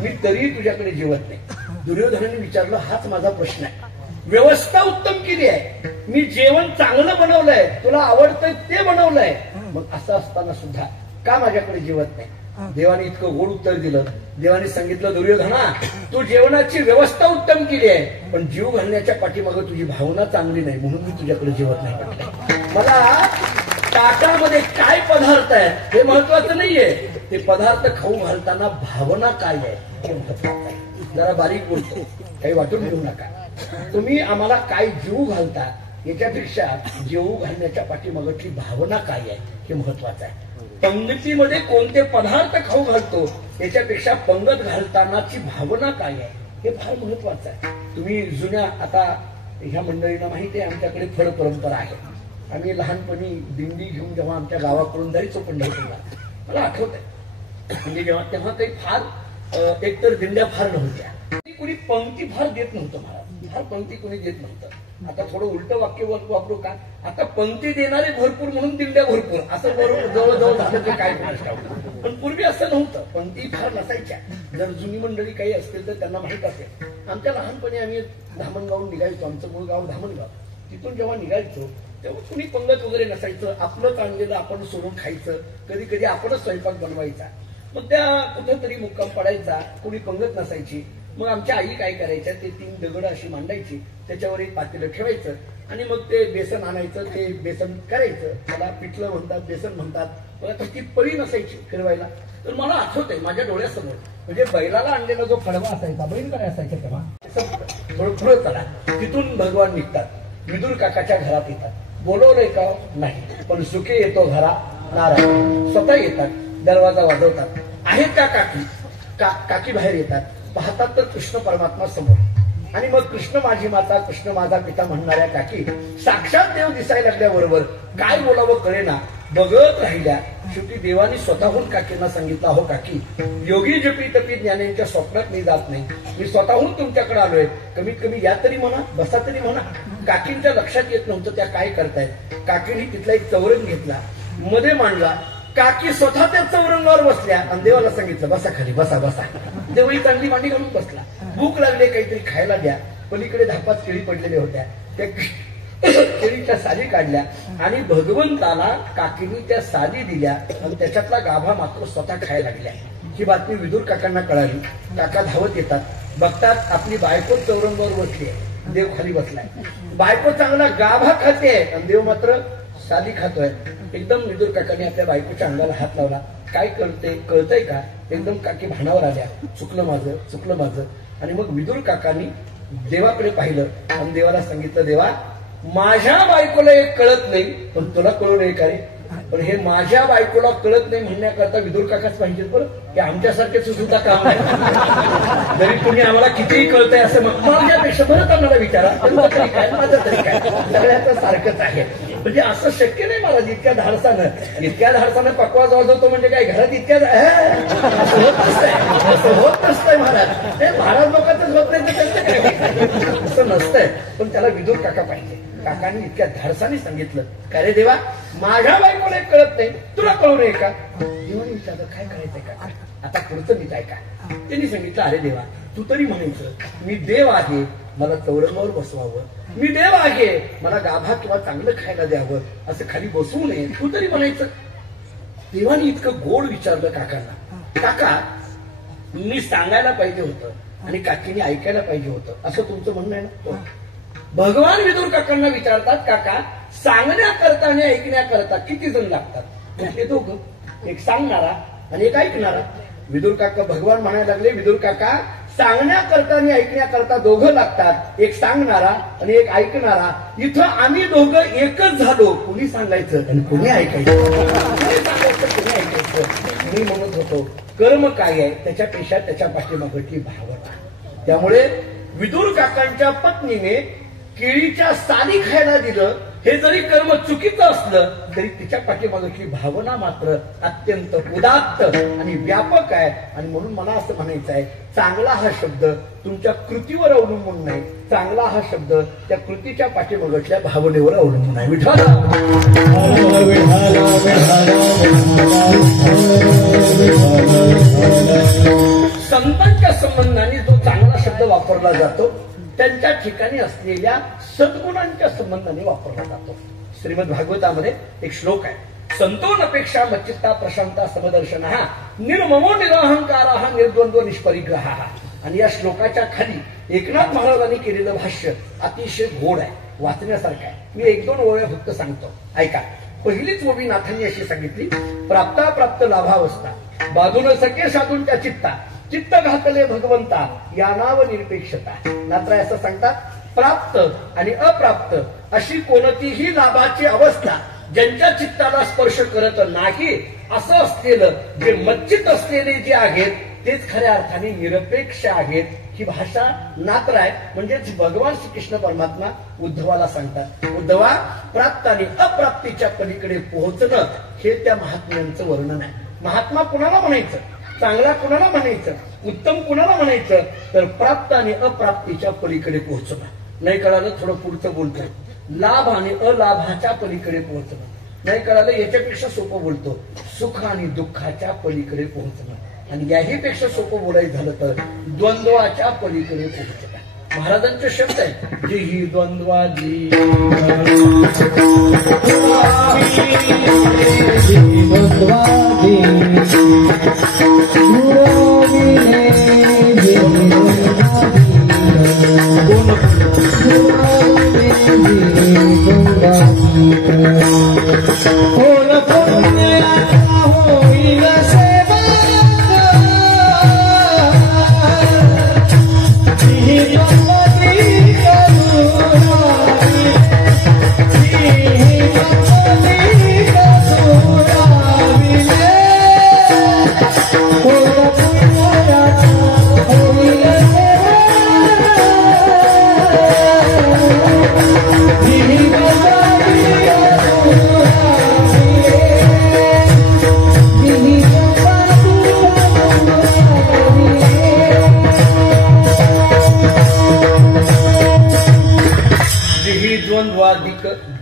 मी तरी तुझ्याकडे जेवत नाही. दुर्योधनाने विचारलं, हाच माझा प्रश्न आहे. व्यवस्था उत्तम केली आहे, मी जेवण चांगलं बनवलंय, तुला आवडतंय ते बनवलंय, मग असं असताना सुद्धा का माझ्याकडे जेवत नाही? देवाने इतकं गोड उत्तर दिलं. देवाने सांगितलं, दुर्योधना तू जेवणाची व्यवस्था उत्तम केली आहे, पण जीव घालण्याच्या पाठीमागे तुझी भावना चांगली नाही, म्हणून मी तुझ्याकडे जेवत नाही. मला ताटामध्ये काय पदार्थ आहे हे महत्वाचं नाहीये, ते पदार्थ खाऊ घालताना भावना काय आहे हे महत्वाचं आहे. जरा बारीक बोलतो, काही वाटून घेऊ नका. तुम्ही आम्हाला काय जीव घालता याच्यापेक्षा जेवू घालण्याच्या पाठीमागची भावना काय आहे हे महत्वाचं आहे. पंगतीमध्ये कोणते पदार्थ खाऊ घालतो याच्यापेक्षा पंगत घालतानाची भावना काय आहे हे फार महत्वाचं आहे. तुम्ही जुन्या, आता ह्या मंडळींना माहिती आहे आमच्याकडे फळ परंपरा आहे. आम्ही लहानपणी दिंडी घेऊन जेव्हा आमच्या गावाकडून जायचो पंढरपूरला, मला आठवत आहे म्हणजे जेव्हा तेव्हा काही फार एकतर दिंड्या फार नव्हत्या, कुणी पंक्ती फार देत नव्हतं महाराज, फार पंक्ती कुणी देत नव्हतं. आता थोडं उलटं वाक्य वापरू का, आता पंक्ती देणारे भरपूर म्हणून दिंड्या भरपूर, असं बरोबर जवळजवळ झालं ते काय कोणाच ठाऊक. पण पूर्वी असं नव्हतं, पंक्ती फार नसायच्या. जर जुनी मंडळी काही असतील तर त्यांना माहित असेल. आमच्या लहानपणी आम्ही धामणगावून निघायचो, आमचं मूळ गाव धामणगाव. तिथून जेव्हा निघायचो तेव्हा कुणी पंगत वगैरे नसायचं, आपलं आणलेलं आपण सोडून खायचं, कधी कधी आपणच स्वयंपाक बनवायचा. मग त्या कुठेतरी मुक्काम पडायचा, कुणी पंगत नसायची. मग आमच्या आई काय करायच्या, ते 3 दगड अशी मांडायची, त्याच्यावर एक पातेलं ठेवायचं आणि मग ते बेसन आणायचं, ते बेसन करायचं. त्याला पिठलं म्हणतात, बेसन म्हणतात. मग आता ती पळी नसायची फिरवायला. तर मला आठवतंय माझ्या डोळ्यासमोर, म्हणजे बैलाला आणलेला जो फडवा असायचा, बैलकडे असायचा तेव्हा, थोडं पुढं चला, तिथून भगवान निघतात, विदुर काकाच्या घरात येतात. बोलवलंय का? नाही, पण सुखे येतो घरा नारायण. स्वतः येतात, दरवाजा वाजवतात, आहेत का काकी? काकी बाहेर येतात, पाहतात तर कृष्ण परमात्मा समोर. आणि मग कृष्ण माझी माता, कृष्ण माझा पिता म्हणणाऱ्या काकी साक्षात देव दिसायला लागल्याबरोबर काय बोलावं कळेना, बघत राहिल्या. शेवटी देवानी स्वतःहून काकींना सांगितलं, हो काकी, योगी जपी तपी ज्ञानांच्या स्वप्नात मी जात नाही, मी स्वतःहून तुमच्याकडे आलोय, कमीत कमी या तरी म्हणा, बसा तरी म्हणा. काकींच्या लक्षात येत नव्हतं त्या काय करतायत. काकींनी तिथला एक चौरंग घेतला, मध्ये मांडला. काकी स्वतः त्या चौरंगावर बसल्या आणि देवाला सांगितलं, बसा खाली, बसा बसा. देवही चांगली मांडी घालून बसला. भूक लागली, काहीतरी खायला द्या. पलीकडे 10-5 केळी पडलेल्या होत्या, त्या केळीच्या साली काढल्या आणि भगवंताला काकीनी त्या साली दिल्या आणि त्याच्यातला गाभा मात्र स्वतः खायला लागल्या. ही बातमी विदुर काकांना कळाली. काका धावत येतात, बघतात आपली बायको चौरंगावर बसली आहे, देव खाली बसलाय. बायको चांगला गाभा खाते आणि देव मात्र साली खातोय. एकदम विदुर काकांनी आपल्या बायकोच्या अंगाला हात लावला. काय कळतंय का? एकदम काकी भानावर आल्या, चुकलं माझं. आणि मग विदुर काकांनी देवाकडे पाहिलं आणि देवाला सांगितलं, देवा माझ्या बायकोला एक कळत नाही, पण तुला कळू नये का रे? पण हे माझ्या बायकोला कळत नाही म्हणण्याकरता विदुर काकाच पाहिजे बरं, की आमच्यासारखेच सुद्धा काम नाही. जरी तुम्ही आम्हाला कितीही कळतंय असं माझ्यापेक्षा बरं आम्हाला विचारा, तरी काय, माझं तरी काय, सगळ्याचं सारखंच आहे. म्हणजे असं शक्य नाही महाराज, इतक्या धाडसानं पकवाज वाजवतो म्हणजे काय घरात इतक्या असं होत नसतंय महाराज. ते महाराज लोकांचंच होत नाही तर त्यांचं काय असं नसतंय. पण त्याला विदुर काका पाहिजे. काकांनी इतक्या धाडसाने सांगितलं, का रे देवा, माझ्या बायकोला कळत नाही, तुला कळू नये का? देवाने विचारलं, काय करायचंय काका, आता पुढचं नीट आहे का? त्यांनी सांगितलं, अरे देवा, तू तरी म्हणायचं मी देव आहे, मला चौरंगावर बसवावं, मी देव आहे, मला गाभा किंवा चांगलं खायला द्यावं, असं खाली बसवू नये, तू तरी म्हणायचं. देवाने इतकं गोड विचारलं काकांना. काका, मी सांगायला पाहिजे होतं आणि काकीने ऐकायला पाहिजे होतं, असं तुमचं म्हणणं आहे ना? भगवान विदुर काकांना विचारतात, काका, सांगण्याकरता आणि ऐकण्याकरता किती जण लागतात? म्हटले दोघं, एक सांगणारा आणि एक ऐकणारा. विदुर काका भगवान म्हणायला लागले, विदुर काका, सांगण्याकरता आणि ऐकण्याकरता दोघं लागतात, एक सांगणारा आणि एक ऐकणारा. इथं आम्ही दोघं एकच झालो, कुणी सांगायचं आणि कुणी ऐकायचं, कुणी सांगायचं कुणी ऐकायचं. मी म्हणत होतो, कर्म काय आहे त्याच्यापेक्षा त्याच्या पाठीमागची भावना. त्यामुळे विदुर काकांच्या पत्नीने केळीच्या साली खायला दिलं, हे जरी कर्म चुकीचं असलं तरी तिच्या पाठीमागची भावना मात्र अत्यंत उदात्त आणि व्यापक आहे. आणि म्हणून मला असं म्हणायचं आहे, चांगला हा शब्द तुमच्या कृतीवर अवलंबून नाही, चांगला हा शब्द त्या कृतीच्या पाठीमागच्या भावनेवर अवलंबून आहे. विठ्ठल संतांच्या संबंधाने जो चांगला शब्द वापरला जातो त्यांच्या ठिकाणी असलेल्या सद्गुणांच्या संबंधाने वापरला जातो. श्रीमद भागवतामध्ये एक श्लोक आहे, संतोनपेक्षा मच्चित्ता प्रशांता समदर्शन निर्ममो निरहंकार निर्द्वंद्व निष्परिग्रह. आणि या श्लोकाच्या खाली एकनाथ महाराजांनी केलेलं भाष्य अतिशय गोड आहे, वाचण्यासारखं आहे. मी एक दोन ओळ्या फक्त सांगतो, ऐका. पहिलीच ओवी नाथांनी अशी सांगितली, प्राप्ता प्राप्त लाभावस्था बाजून सखे साधूंच्या चित्ता चित्त घातले भगवंता या नाव निरपेक्षता. नात्र असं सांगतात, प्राप्त आणि अप्राप्त अशी कोणतीही लाभाची अवस्था ज्यांच्या चित्ताला स्पर्श करत नाही असं असलेलं जे मच्चित असलेले जे आहेत तेच खऱ्या अर्थाने निरपेक्ष आहेत. ही भाषा नात्र आहे, म्हणजेच भगवान श्रीकृष्ण परमात्मा उद्धवाला सांगतात, उद्धवा, प्राप्त आणि अप्राप्तीच्या पलीकडे पोहोचणं हे त्या महात्म्यांचं वर्णन आहे. महात्मा कुणाला म्हणायचं, चांगला कुणाला म्हणायचं, उत्तम कुणाला म्हणायचं, तर प्राप्त आणि अप्राप्तीच्या पलीकडे पोहोचणं. नाही कळालं थोडं पुढचं बोलतो, लाभ आणि अलाभाच्या पलीकडे पोहोचणं. नाही कळालं याच्यापेक्षा सोपं बोलतो, सुख आणि दुःखाच्या पलीकडे पोहोचणं. आणि याही पेक्षा सोपं बोलायचं झालं तर द्वंद्वाच्या पलीकडे पोहोचणं. महाराजांचे शब्द आहेत, जे ही द्वंद्वादी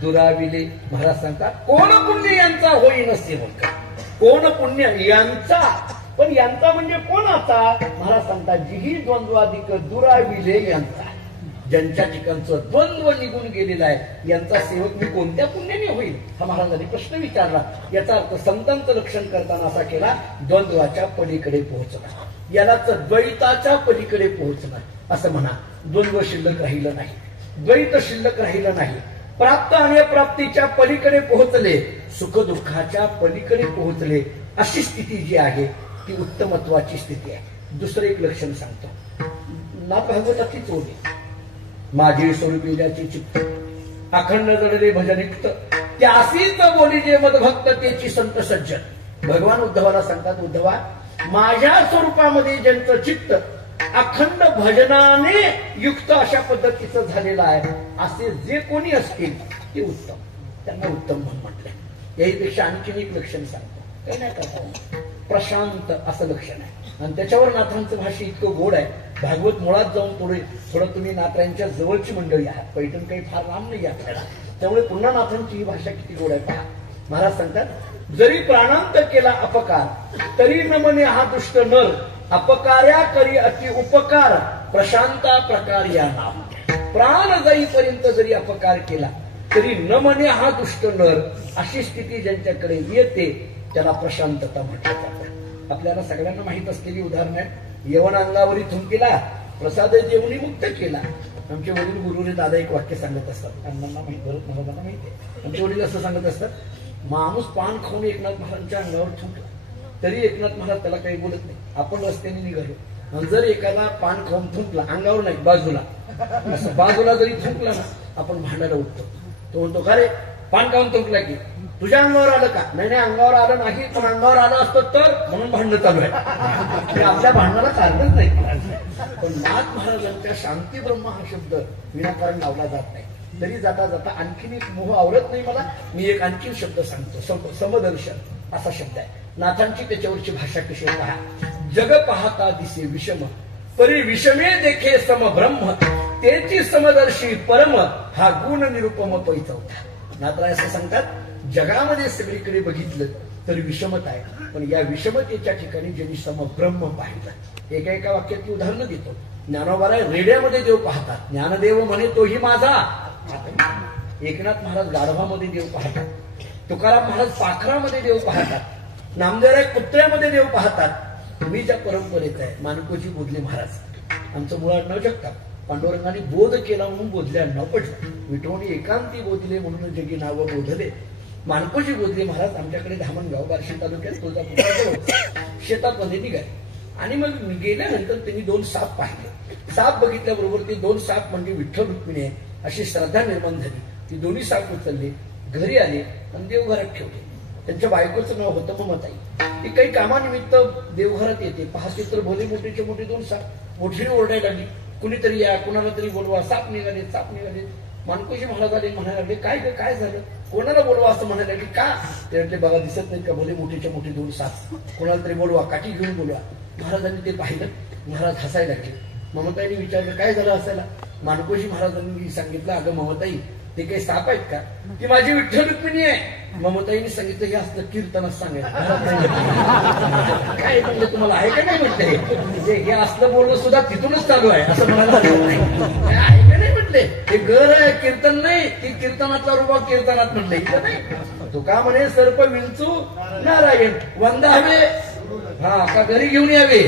दुराविले. महाराज सांगतात, कोण पुण्य यांचा होईन सेवक. कोण पुण्य यांचा, पण यांचा म्हणजे कोणाचा? महाराज सांगतात, जिही द्वंद्वाधिक दुराविले यांचा. ज्यांच्या ठिकाणचं द्वंद्व निघून गेलेला आहे यांचा सेवक मी कोणत्या पुण्याने होईल, हा महाराजांनी प्रश्न विचारला. याचा अर्थ संतांचं लक्षण करताना असा केला, द्वंद्वाच्या पलीकडे पोहोचणं, यालाच द्वैताच्या पलीकडे पोहोचणं असं म्हणा. द्वंद्व शिल्लक राहिलं नाही, द्वैत शिल्लक राहिलं नाही, प्राप्त आणि अप्राप्तीच्या पलीकडे पोहोचले, सुख दुःखाच्या पलीकडे पोहोचले. अशी स्थिती जी आहे ती उत्तमत्वाची स्थिती आहे. दुसरं एक लक्षण सांगतो, ना भागवताची चोरी, माझी स्वरूपील्याची चित्त अखंड जडले भजनिक्त त्यासीच बोली जे मदभक्त त्याची संत सज्जन. भगवान उद्धवाला सांगतात, उद्धवा, माझ्या स्वरूपामध्ये ज्यांचं चित्त अखंड भजनाने युक्त अशा पद्धतीचं झालेलं आहे, असे जे कोणी असतील ते उत्तम, त्यांना उत्तम म्हणून म्हटलंय. याहीपेक्षा आणखीन एक लक्षण सांगतो, काही नाही करता, प्रशांत असं लक्षण आहे. आणि त्याच्यावर नाथांचं भाष्य इतकं गोड आहे. भागवत मुळात जाऊन थोडं तुम्ही नाथरायांच्या जवळची मंडळी आहात. पैठण काही फार लांब नाही आपल्याला, त्यामुळे पुन्हा नाथांची ही भाषा किती गोड आहे पहा. महाराज सांगतात, जरी प्राणांत केला अपकार तरी न म्हणे हा दुष्ट नर, अपकार्या करी अति उपकार प्रशांता प्रकार या नाम. प्राण जाईपर्यंत जरी अपकार केला तरी न म्हणे हा दुष्ट नर, अशी स्थिती ज्यांच्याकडे येते त्याला प्रशांतता म्हटलं जातं. आपल्याला सगळ्यांना माहित असलेली उदाहरण आहे. यवन अंगावरी थुंकिला प्रसाद जेवणी मुक्त केला. आमचे वडील गुरुने दादा एक वाक्य सांगत असतात, अण्णांना माहित, भरत महाराजांना माहिती आहे. आमचे वडील असं सांगत असतात, माणूस पान खाऊन एकनाथ महाराजांच्या अंगावर थुंकला तरी एकनाथ महाराज त्याला काही बोलत नाही. आपण रस्त्याने निघालो, जर एखादा पान खाऊन थुंकला, अंगावर नाही बाजूला, असं बाजूला जरी थुंकला ना, आपण भांडायला उठतो. तो म्हणतो, का रे पान खाऊन थुंकला की तुझ्या अंगावर आलं का? नाही अंगावर आलं नाही, पण अंगावर आलं असतं तर, म्हणून भांडणं चालू आहे. आपल्या भांडणाला कारणच नाही. पण नाथ महाराजांच्या शांती ब्रह्म हा शब्द विनाकारण लावला जात नाही. तरी जाता जाता आणखीन एक मोह आवडत नाही मला, मी एक आणखीन शब्द सांगतो. समदर्शन असा शब्द आहे. नाथांची त्याच्यावरची भाषा कशी पहा. जग पाहता दिसे विषम, परी विषमे देखे सम ब्रह्म, तेची समदर्शी परम, हा गुण निरुपम पैचवता. नाथराय असं सांगतात, जगामध्ये सगळीकडे बघितलं तर विषमता आहे, पण या विषमतेच्या ठिकाणी ज्यांनी समब्रह्म पाहिलं. एका वाक्याची उदाहरणं देतो. ज्ञानोबाराय रेड्यामध्ये देव पाहतात, ज्ञानदेव म्हणे तोही माझा. एकनाथ महाराज गाढवामध्ये देव पाहतात, तुकाराम महाराज पाखरामध्ये देव पाहतात, नामदेवराय कुत्र्यामध्ये देव पाहतात. तुम्ही ज्या परंपरेत आहे, मानकोजी बोधले महाराज, आमचं मुळात न जगतात, पांडुरंगाने बोध केला म्हणून बोधल्या न पडलं, विठोणी एकांती बोधले म्हणून जगी नाव बोधले. मानकोजी बोधले महाराज आमच्याकडे धामणगाव बार्शी तालुक्यात तुळजापूर शेतात मध्ये निघाले. आणि मग गेल्यानंतर त्यांनी 2 साप पाहिले. साप बघितल्याबरोबर ते 2 साप म्हणजे विठ्ठल रुक्मिणी आहे अशी श्रद्धा निर्माण झाली. ती दोन्ही साप उचलले, घरी आले आणि देवघरात ठेवले. त्यांच्या बायकोचं नाव होतं ममताई. ती काही कामानिमित्त देवघरात येते, पाहते तर भले मोठेचे मोठे 2 साप मोठीने ओरडायला लागली, कुणीतरी या, कुणाला तरी बोलवा, साप निघाले, साप निघाले. मानकोजी महाराज आले, म्हणायला लागले, काय झालं, कोणाला बोलवा असं म्हणायला लागले. का? ते म्हटले, बघा दिसत नाही का भले मोठेच्या मोठे 2 साप, कोणाला तरी बोलवा, काठी घेऊन बोलवा. महाराजांनी ते पाहिलं, महाराज हसायला लागले. ममताईने विचारलं, काय झालं हसायला? मानकोजी महाराजांनी सांगितलं, अगं ममताई, ते काही साप आहेत का? ती माझी विठ्ठल रुक्मिणी आहे. ममताईने सांगितलं, हे असलं कीर्तनच सांगायचं. काय म्हणलं, तुम्हाला आहे का नाही म्हटले, हे असलं बोलणं सुद्धा तिथूनच चालू आहे असं म्हणायला आहे का नाही म्हटले. हे घर आहे, कीर्तन नाही. ती कीर्तनातला रुबा कीर्तनात म्हटले, इथं नाही. तुका म्हणे सर्प विंचू नारायण वंदावे, हा का घरी घेऊन यावे,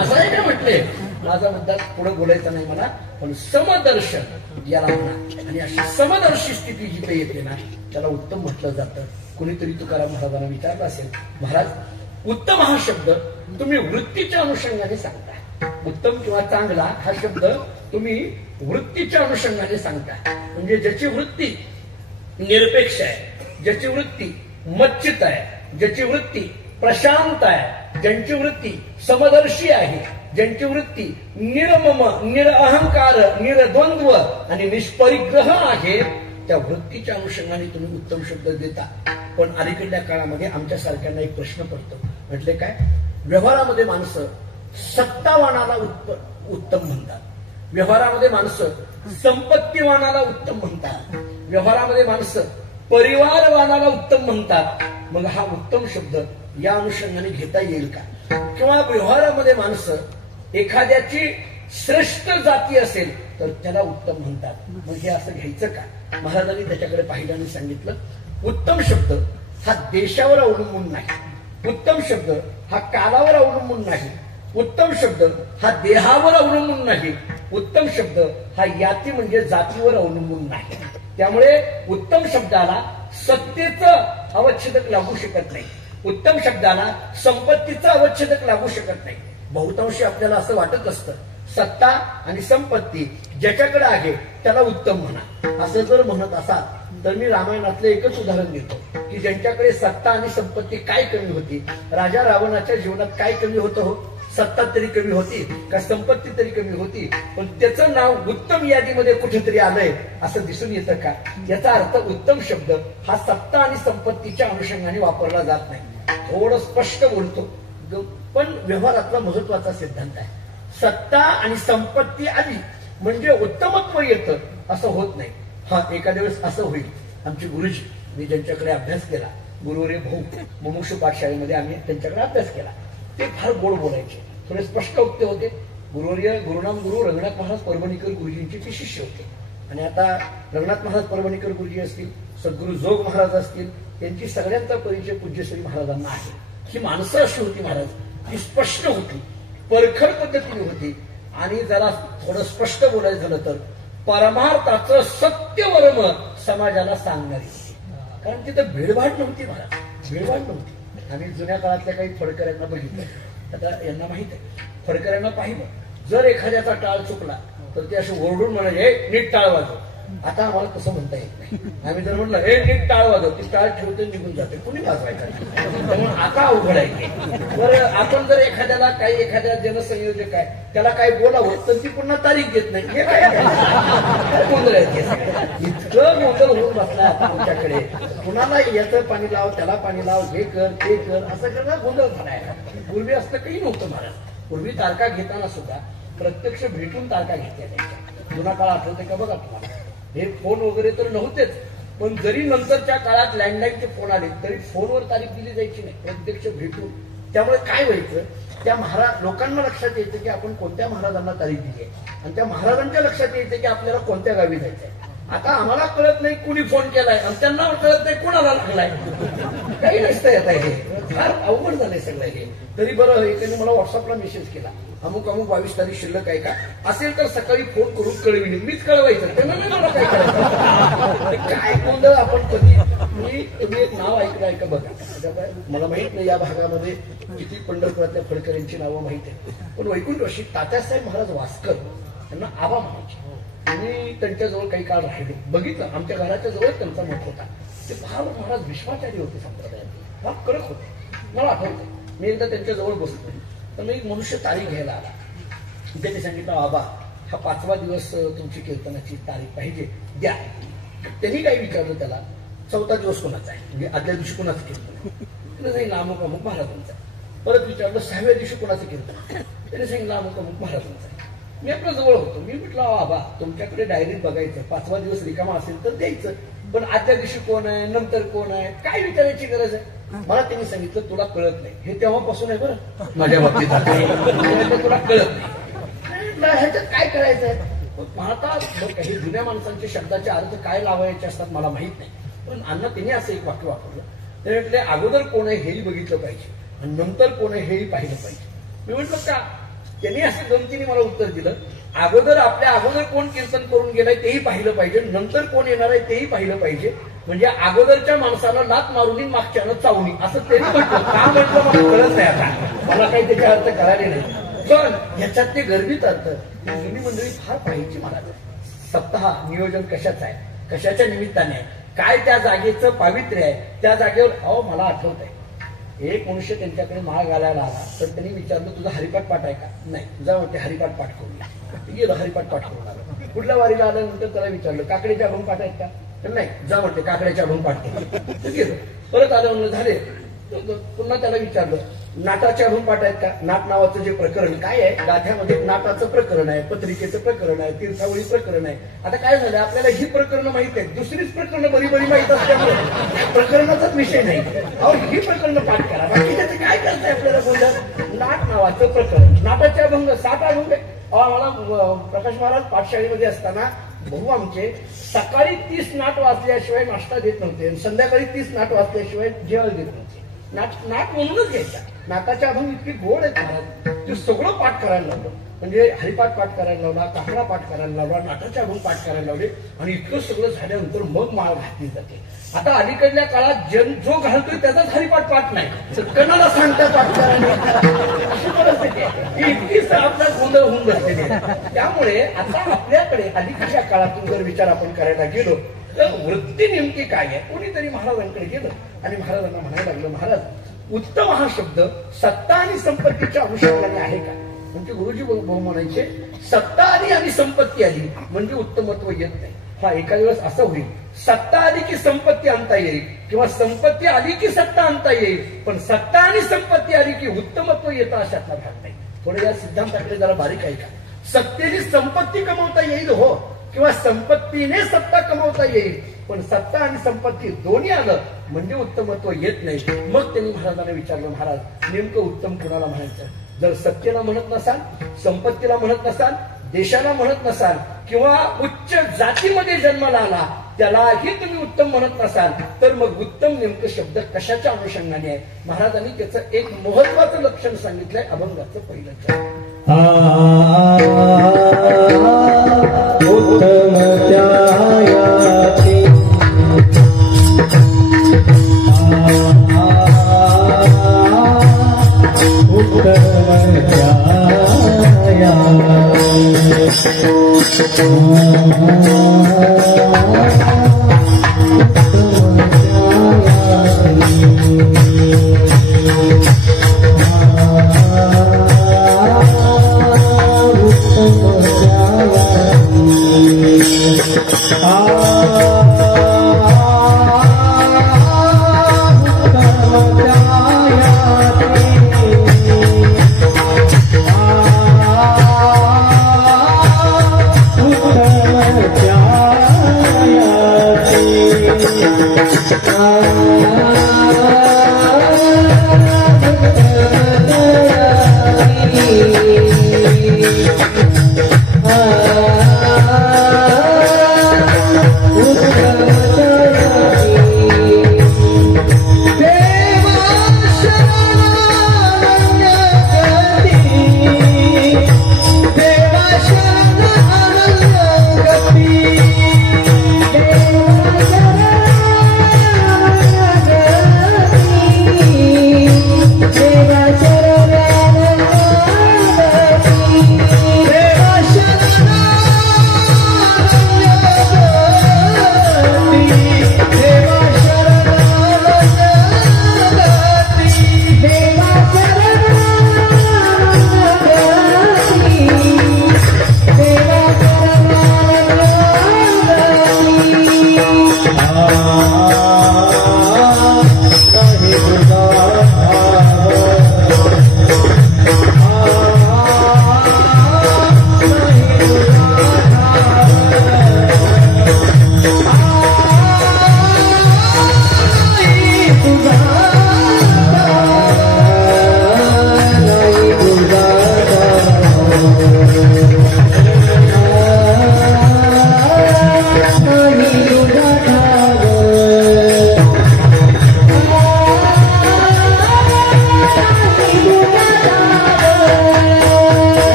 असं आहे का म्हटले. माझा मुद्दा पुढे बोलायचा नाही मला, पण समदर्शन याला म्हणा. आणि अशी समदर्शी स्थिती जिथे येते ना, त्याला उत्तम म्हटलं जातं. कुणीतरी तुकाराम महाराजांना विचारलं असेल, महाराज उत्तम हा शब्द तुम्ही वृत्तीच्या अनुषंगाने सांगता. उत्तम किंवा चांगला हा शब्द तुम्ही वृत्तीच्या अनुषंगाने सांगता. म्हणजे ज्याची वृत्ती निरपेक्ष आहे, ज्याची वृत्ती मच्चित आहे, ज्याची वृत्ती प्रशांत आहे, ज्यांची वृत्ती समदर्शी आहे, ज्यांची वृत्ती निरमम, निरअहंकार, निरद्वंद्व आणि निष्परिग्रह आहे, त्या वृत्तीच्या अनुषंगाने तुम्ही उत्तम शब्द देता. पण अलीकडल्या काळामध्ये आमच्या सारख्यांना एक प्रश्न पडतो. म्हटले काय? व्यवहारामध्ये माणसं सत्तावानाला उत्तम म्हणतात, व्यवहारामध्ये माणसं संपत्तीवानाला उत्तम म्हणतात, व्यवहारामध्ये माणसं परिवारवानाला उत्तम म्हणतात. मग हा उत्तम शब्द या अनुषंगाने घेता येईल का? किंवा व्यवहारामध्ये माणसं एखाद्याची श्रेष्ठ जाती असेल तर त्याला उत्तम म्हणतात, मग हे असं घ्यायचं का? महाराजांनी त्याच्याकडे पाहिलं आणि सांगितलं, उत्तम शब्द हा देशावर अवलंबून नाही, उत्तम शब्द हा कालावर अवलंबून नाही, उत्तम शब्द हा देहावर अवलंबून नाही, उत्तम शब्द हा याती म्हणजे जातीवर अवलंबून नाही. त्यामुळे उत्तम शब्दाला सत्तेचं अवच्छेदक लागू शकत नाही, उत्तम शब्दाला संपत्तीचं अवच्छेदक लागू शकत नाही. बहुतांशी आपल्याला असं वाटत असतं, सत्ता आणि संपत्ती ज्याच्याकडे आहे त्याला उत्तम म्हणा. असं जर म्हणत असाल तर मी रामायणातलं एकच उदाहरण देतो की ज्यांच्याकडे सत्ता आणि संपत्ती काय कमी होती. राजा रावणाच्या जीवनात काय कमी होतं हो? सत्ता तरी कमी होती का संपत्ती तरी कमी होती, पण त्याचं नाव उत्तम यादीमध्ये कुठेतरी आलंय असं दिसून येतं का? याचा अर्थ उत्तम शब्द हा सत्ता आणि संपत्तीच्या अनुषंगाने वापरला जात नाही. थोडं स्पष्ट बोलतो, पण व्यवहारातला महत्वाचा सिद्धांत आहे. सत्ता आणि संपत्ती आली म्हणजे उत्तमत्व येतं असं होत नाही. हा एखाद्या वेळेस असं होईल. आमचे गुरुजी, मी ज्यांच्याकडे अभ्यास केला, गुरुवर्य भाऊ मुमुक्षु पाठशाळेमध्ये आम्ही त्यांच्याकडे अभ्यास केला. ते फार गोड बोलायचे, थोडे स्पष्ट वक्ते होते. गुरुवर्य गुरुनाम गुरु रंगनाथ महाराज परभणीकर गुरुजींचे ते शिष्य होते. आणि आता रंगनाथ महाराज परभणीकर गुरुजी असतील, सद्गुरू जोग महाराज असतील, त्यांची सगळ्यांचा परिचय पूज्यश्री महाराजांना आहे. ही माणसं अशी होती महाराज, ती स्पष्ट होती, परखड पद्धतीने होती. आणि जरा थोडं स्पष्ट बोलायचं झालं तर परमार्थाचं सत्यवर्म समाजाला सांगणारी होती. कारण तिथं भेडभाड नव्हती महाराज, भेडभाड नव्हती. आम्ही जुन्या काळातल्या काही फडकऱ्यांना बघितलं, आता यांना माहित आहे, फडकऱ्यांना पाहिलं, जर एखाद्याचा टाळ चुकला तर ते असं ओरडून म्हणाले, हे नीट टाळ वाजव. आता आम्हाला तसं म्हणता येत नाही. आम्ही जर म्हटलं हे नीट टाळ वाजव, ती टाळ ठेवते निघून जाते, कुणी वाजवायचं. त्यामुळे आता अवघड आहे. बरं, आपण जर एखाद्याला काही एखाद्या जनसंयोजक आहे त्याला काय बोलावं तर ती पुन्हा तारीख देत नाही. हे काय गोंधळ आहे. इतकं गोंधळ होऊन बसला आता आमच्याकडे. कुणाला याचं पाणी लाव, त्याला पाणी लाव, हे कर ते कर, असं करणं गोंधळ झालाय. पूर्वी असं काही नव्हतं महाराज. पूर्वी तारखा घेताना सुद्धा प्रत्यक्ष भेटून तारखा घेतल्या जायच्या. जुना काळ आठवते का बघा तुम्हाला. हे फोन वगैरे तर नव्हतेच, पण जरी नंतरच्या काळात लँडलाईनचे फोन आले तरी फोनवर तारीख दिली जायची नाही, प्रत्यक्ष भेटून. त्यामुळे काय व्हायचं, त्या लोकांना लक्षात यायचं की आपण कोणत्या महाराजांना तारीख दिली आहे, आणि त्या महाराजांच्या लक्षात यायचं की आपल्याला कोणत्या गावी जायचंय. आता आम्हाला कळत नाही कुणी फोन केलाय आणि त्यांना कळत नाही कोणाला लागलाय. काही नसतं येत आहे. हे फार अवघड झालंय सगळं हे. तरी बरं, एकाने मला व्हॉट्सअपला मेसेज केला, अमुक अमुक 22 तारीख शिल्लक आहे का, असेल तर सकाळी फोन करून कळविणे. मीच कळवायचं, त्यांना नाही मला काय करायचं. काय गोंधळ आपण कधी. तुम्ही एक नाव ऐकलं आहे का बघा. मला माहित नाही या भागामध्ये किती पंढरपुरातल्या फडकऱ्यांची नावं माहित आहे, पण वैकुंठवासी तात्यासाहेब महाराज वास्कर त्यांना आबा म्हणायचे. आणि त्यांच्याजवळ काही काळ राहिले, बघितलं, आमच्या घराच्या जवळ त्यांचा मठ होता. ते फार महाराज विश्वाचारी होते, संप्रदायात फार कडक होते. मला आठवतं मी एकदा त्यांच्याजवळ बसलो, तर एक मनुष्य तारीख घ्यायला आला. त्यांनी सांगितलं, बाबा हा 5वा दिवस तुमची कीर्तनाची तारीख पाहिजे, द्या. त्यांनी काय विचारलं त्याला, 4था दिवस कोणाचा आहे, म्हणजे आदल्या दिवशी कोणाचं कीर्तन आहे. सांगितलं अमुक अमुक महाराजांचा. परत विचारलं 6व्या दिवशी कोणाचं कीर्तन. त्यांनी सांगितलं अमुक अमुक महाराजांचा. मी आपल्या जवळ होतो. मी म्हटलं, बाबा तुमच्याकडे डायरीत बघायचं, 5वा दिवस रिकामा असेल तर द्यायचं, पण आजच्या दिवशी कोण आहे, नंतर कोण आहे, काय विचारायची गरज आहे. मला त्यांनी सांगितलं तुला कळत नाही. हे तेव्हापासून आहे बरं माझ्या बाबतीत. तुला कळत नाही, ह्याच्यात काय करायचंय. पाहता काही जुन्या माणसांच्या शब्दाचे अर्थ काय लावायचे असतात मला माहित नाही, पण अण्णा त्यांनी असं एक वाक्य वापरलं. ते म्हटले अगोदर कोण आहे हेही बघितलं पाहिजे आणि नंतर कोण आहे हेही पाहिलं पाहिजे. मी म्हटलं का. त्यांनी असं गमतीने मला उत्तर दिलं, अगोदर आपल्या अगोदर कोण कीर्तन करून गेलाय तेही पाहिलं पाहिजे, नंतर कोण येणार आहे तेही पाहिलं पाहिजे. म्हणजे अगोदरच्या माणसाला लात मारून मागच्यानं चावणी, असं त्यांनी म्हटलं. का म्हटलं मला कळत नाही आता, मला काही त्याचे अर्थ कळाले नाही. पण ह्याच्यात ते गर्भित अर्थ जुनी मंडळी फार पाहिजे. मला सप्ताह नियोजन कशाचं आहे, कशाच्या निमित्ताने आहे, काय त्या जागेचं पावित्र्य आहे, त्या जागेवर. अहो मला आठवत आहे, एक मनुष्य त्यांच्याकडे माळ घालायला आला, तर त्यांनी विचारलं तुझा हरिपाठ पाठ आहे का. नाही, जा म्हणते हरिपाठ पाठ करून गेलं. हरिपाठ पाठ करून आलं. कुठल्या वारीला आल्यानंतर त्याला विचारलं काकड्याचे अभंग पाठ आहेत का. तर नाही, जा म्हणते काकड्याचे अभंग पाठ केलं. गेलं. परत आलं म्हणलं झाले. पुन्हा त्याला विचारलं नाटाचे अभंग पाठ आहेत का. नाट नावाचं जे प्रकरण काय आहे, गाथ्यामध्ये नाटाचं प्रकरण आहे, पत्रिकेचं प्रकरण आहे, तीर्थावळी प्रकरण आहे. आता काय झालं, आपल्याला ही प्रकरणं माहित आहेत, दुसरीच प्रकरणं बरी बरी माहित असल्यामुळे प्रकरणाचाच विषय नाही. अहो ही प्रकरणं पाठ करा, बाकी त्याचं काय करताय आपल्याला. बोललं नाट नावाचं प्रकरण, नाटाचे अभंग 7 अभंग. आम्हाला प्रकाश महाराज पाठशाळेमध्ये असताना भाऊ आमचे सकाळी 30 नाट वाचल्याशिवाय नाश्ता देत नव्हते, संध्याकाळी 30 नाट वाचल्याशिवाय जेवण देत नव्हते. नाट म्हणूनच घ्यायचा. नाटाच्या अभंग इतकी गोड आहेत महाराज, ते सगळं पाठ करायला लावलं. म्हणजे हरिपाठ पाठ करायला लावला, काकडा पाठ करायला लावला, नाटाचे अभंग पाठ करायला लावले. आणि इतकं सगळं झाल्यानंतर मग माळ घातली जाते. आता अलीकडल्या काळात जो घालतोय त्याचाच हरिपाठ पाठ नाही, तर कणाला सांगता पाठ करायला. अशी परिस्थिती आहे, इतकीच आपला गोंधळ होऊन बसलेली आहे. त्यामुळे आता आपल्याकडे अलीकडच्या काळातून जर विचार आपण करायला गेलो तर वृत्ती नेमकी काय आहे. कोणीतरी महाराजांकडे गेलं आणि महाराजांना म्हणायला लागलं, महाराज उत्तम हा शब्द सत्ता आणि संपत्तीच्या अनुषंगाने आहे का. म्हणजे गुरुजी भाऊ म्हणायचे सत्ता आली आणि संपत्ती आली म्हणजे उत्तमत्व येत नाही. हा एका दिवस असं होईल, सत्ता आली की संपत्ती आणता येईल, किंवा संपत्ती आली की सत्ता आणता येईल, पण सत्ता आणि संपत्ती आली की उत्तमत्व येतं अशातला भाग नाही. थोडं या सिद्धांताकडे जरा बारीक आहे का. सत्तेने संपत्ती कमवता येईल हो, किंवा संपत्तीने सत्ता कमवता येईल, पण सत्ता आणि संपत्ती दोन्ही आलं म्हणजे उत्तमत्व येत नाही. मग त्यांनी महाराजांना विचारलं, महाराज नेमकं उत्तम कुणाला म्हणायचं. जर सत्तेला म्हणत नसाल, संपत्तीला म्हणत नसाल, देशाला म्हणत नसाल, किंवा उच्च जातीमध्ये जन्माला आला त्यालाही तुम्ही उत्तम म्हणत नसाल, तर मग उत्तम नेमकं शब्द कशाच्या अनुषंगाने आहे. महाराजांनी त्याचं एक महत्वाचं लक्षण सांगितलंय अभंगाचं पहिलं.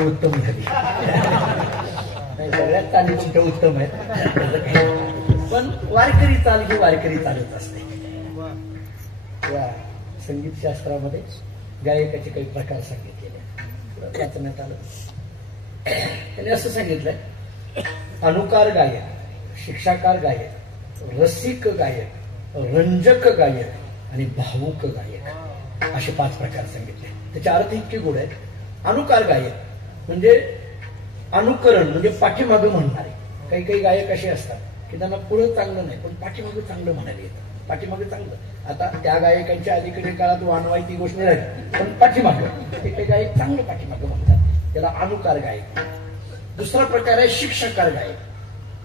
उत्तम त्यायाचे उत्तम उत्तम आहे, पण वारकरी चाल ही वारकरी चालत असते. या संगीत शास्त्रामध्ये गायकाचे काही प्रकार सांगितलेले वाचण्यात आलं. त्याने असं सांगितलंय, अनुकार गायक, शिक्षाकार गायक, रसिक गायक, रंजक गायक आणि भावुक गायक असे 5 प्रकार सांगितले. त्याचे अर्थ इतके गोड आहेत. अनुकार गायक म्हणजे अनुकरण, म्हणजे पाठीमागे म्हणणारे. काही काही गायक असे असतात की त्यांना पुढं चांगलं नाही पण पाठीमागे चांगलं म्हणायला येतं. पाठीमागे चांगलं, आता त्या गायकांच्या अलीकडे काळात वानवाई ती गोष्ट नाही, पण पाठीमागं ते काही गायक चांगलं पाठीमागं म्हणतात, त्याला अनुकार गायक. दुसरा प्रकार आहे शिक्षाकार गायक.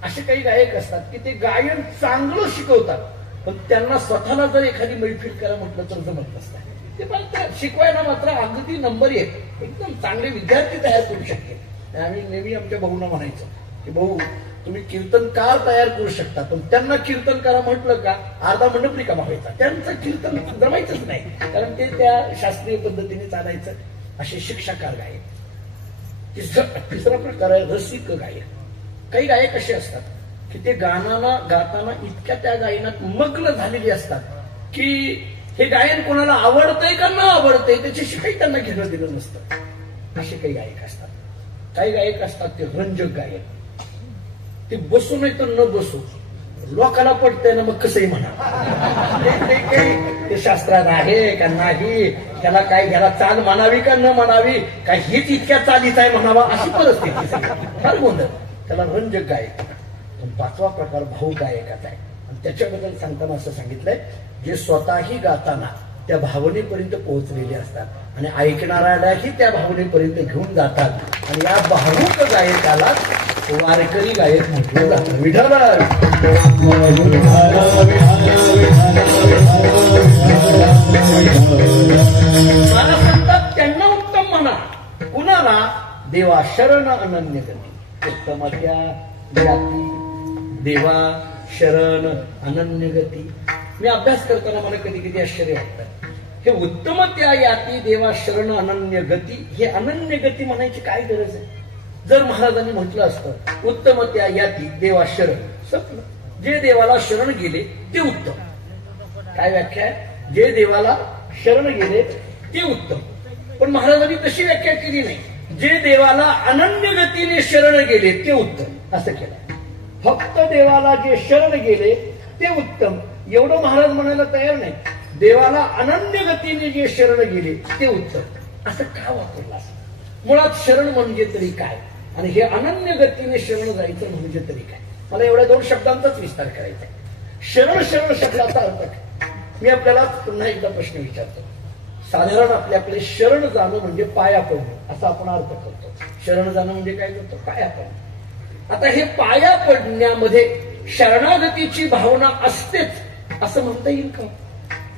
असे काही गायक असतात की ते गायन चांगलं शिकवतात, पण त्यांना स्वतःला जर एखादी मैफिल करा म्हटलं तर जमत नसतं. ते पण शिकवायला मात्र अगदी नंबर 1 एकदम चांगले विद्यार्थी तयार करू शकते. आम्ही नेहमी आमच्या भाऊंना म्हणायचो की भाऊ तुम्ही कीर्तनकार तयार करू शकता, पण त्यांना कीर्तन करा म्हटलं का अर्धा मंडप रिकामा व्हायचा, त्यांचं कीर्तन जमायचंच नाही, कारण ते त्या शास्त्रीय पद्धतीने चालायचं. असे शिक्षाकार गायक. तिसरा प्रकार आहे रसिक गायक. काही गायक असे असतात की ते गाताना इतक्या त्या गायनात मग्न झालेली असतात की हे गायन कोणाला आवडतंय का न आवडतंय त्याच्याशी काही त्यांना घेणं दिलं नसतं. असे काही गायक असतात. काही गायक असतात ते रंजक गायक. ते बसू नाही तर न बसू लोकाला पडतंय ना, मग कसंही म्हणा ते काही ते शास्त्रात आहे का नाही, त्याला काय घ्यायला चाल म्हणावी का न म्हणावी, काय हेच इतक्या चालीच आहे म्हणावा, अशी परिस्थिती फार गोंधळ. त्याला रंजक गायक. पण पाचवा प्रकार भाऊ गायकाचा आहे. आणि त्याच्याबद्दल सांगताना असं सांगितलंय जे स्वतःही गाताना त्या भावनेपर्यंत पोहोचलेले असतात आणि ऐकणाऱ्यालाही त्या भावनेपर्यंत घेऊन जातात. आणि या भावुक गायकाला वारकरी गायक म्हटलं जातं. विठ्ठल मला सांगतात त्यांना उत्तम म्हणा. कुणाला? देवा शरण अनन्य गती. उत्तमत्या जाती देवा शरण अनन्य गती. मी अभ्यास करताना मला कधी कधी आश्चर्य वाटतं. हे उत्तमत्या याती देवा शरण अनन्य गती, हे अनन्य गती म्हणायची काय गरज आहे? जर महाराजांनी म्हटलं असतं उत्तमत्या याती देवा शरण, संपलं. जे देवाला शरण गेले ते उत्तम. काय व्याख्या आहे? जे देवाला शरण गेले ते उत्तम. पण महाराजांनी तशी व्याख्या केली नाही. जे देवाला अनन्य गतीने शरण गेले ते उत्तम असं केलं. फक्त देवाला जे शरण गेले ते उत्तम एवढं महाराज म्हणायला तयार नाही. देवाला अनन्य गतीने जे शरण गेले ते उत्तम असं का वापरलं असं? मुळात शरण म्हणजे तरी काय आणि हे अनन्य गतीने शरण जायचं म्हणजे तरी काय? मला एवढ्या दोन शब्दांचाच विस्तार करायचा आहे. शरण शब्दाचा अर्थ काय? मी आपल्याला पुन्हा एकदा प्रश्न विचारतो. साधारण आपले शरण जाणं म्हणजे पाया पडणं असा आपण अर्थ करतो. शरण जाणं म्हणजे काय करतो? पाया पडणं. आता हे पाया पडण्यामध्ये शरणागतीची भावना असतेच असं म्हणता येईल का?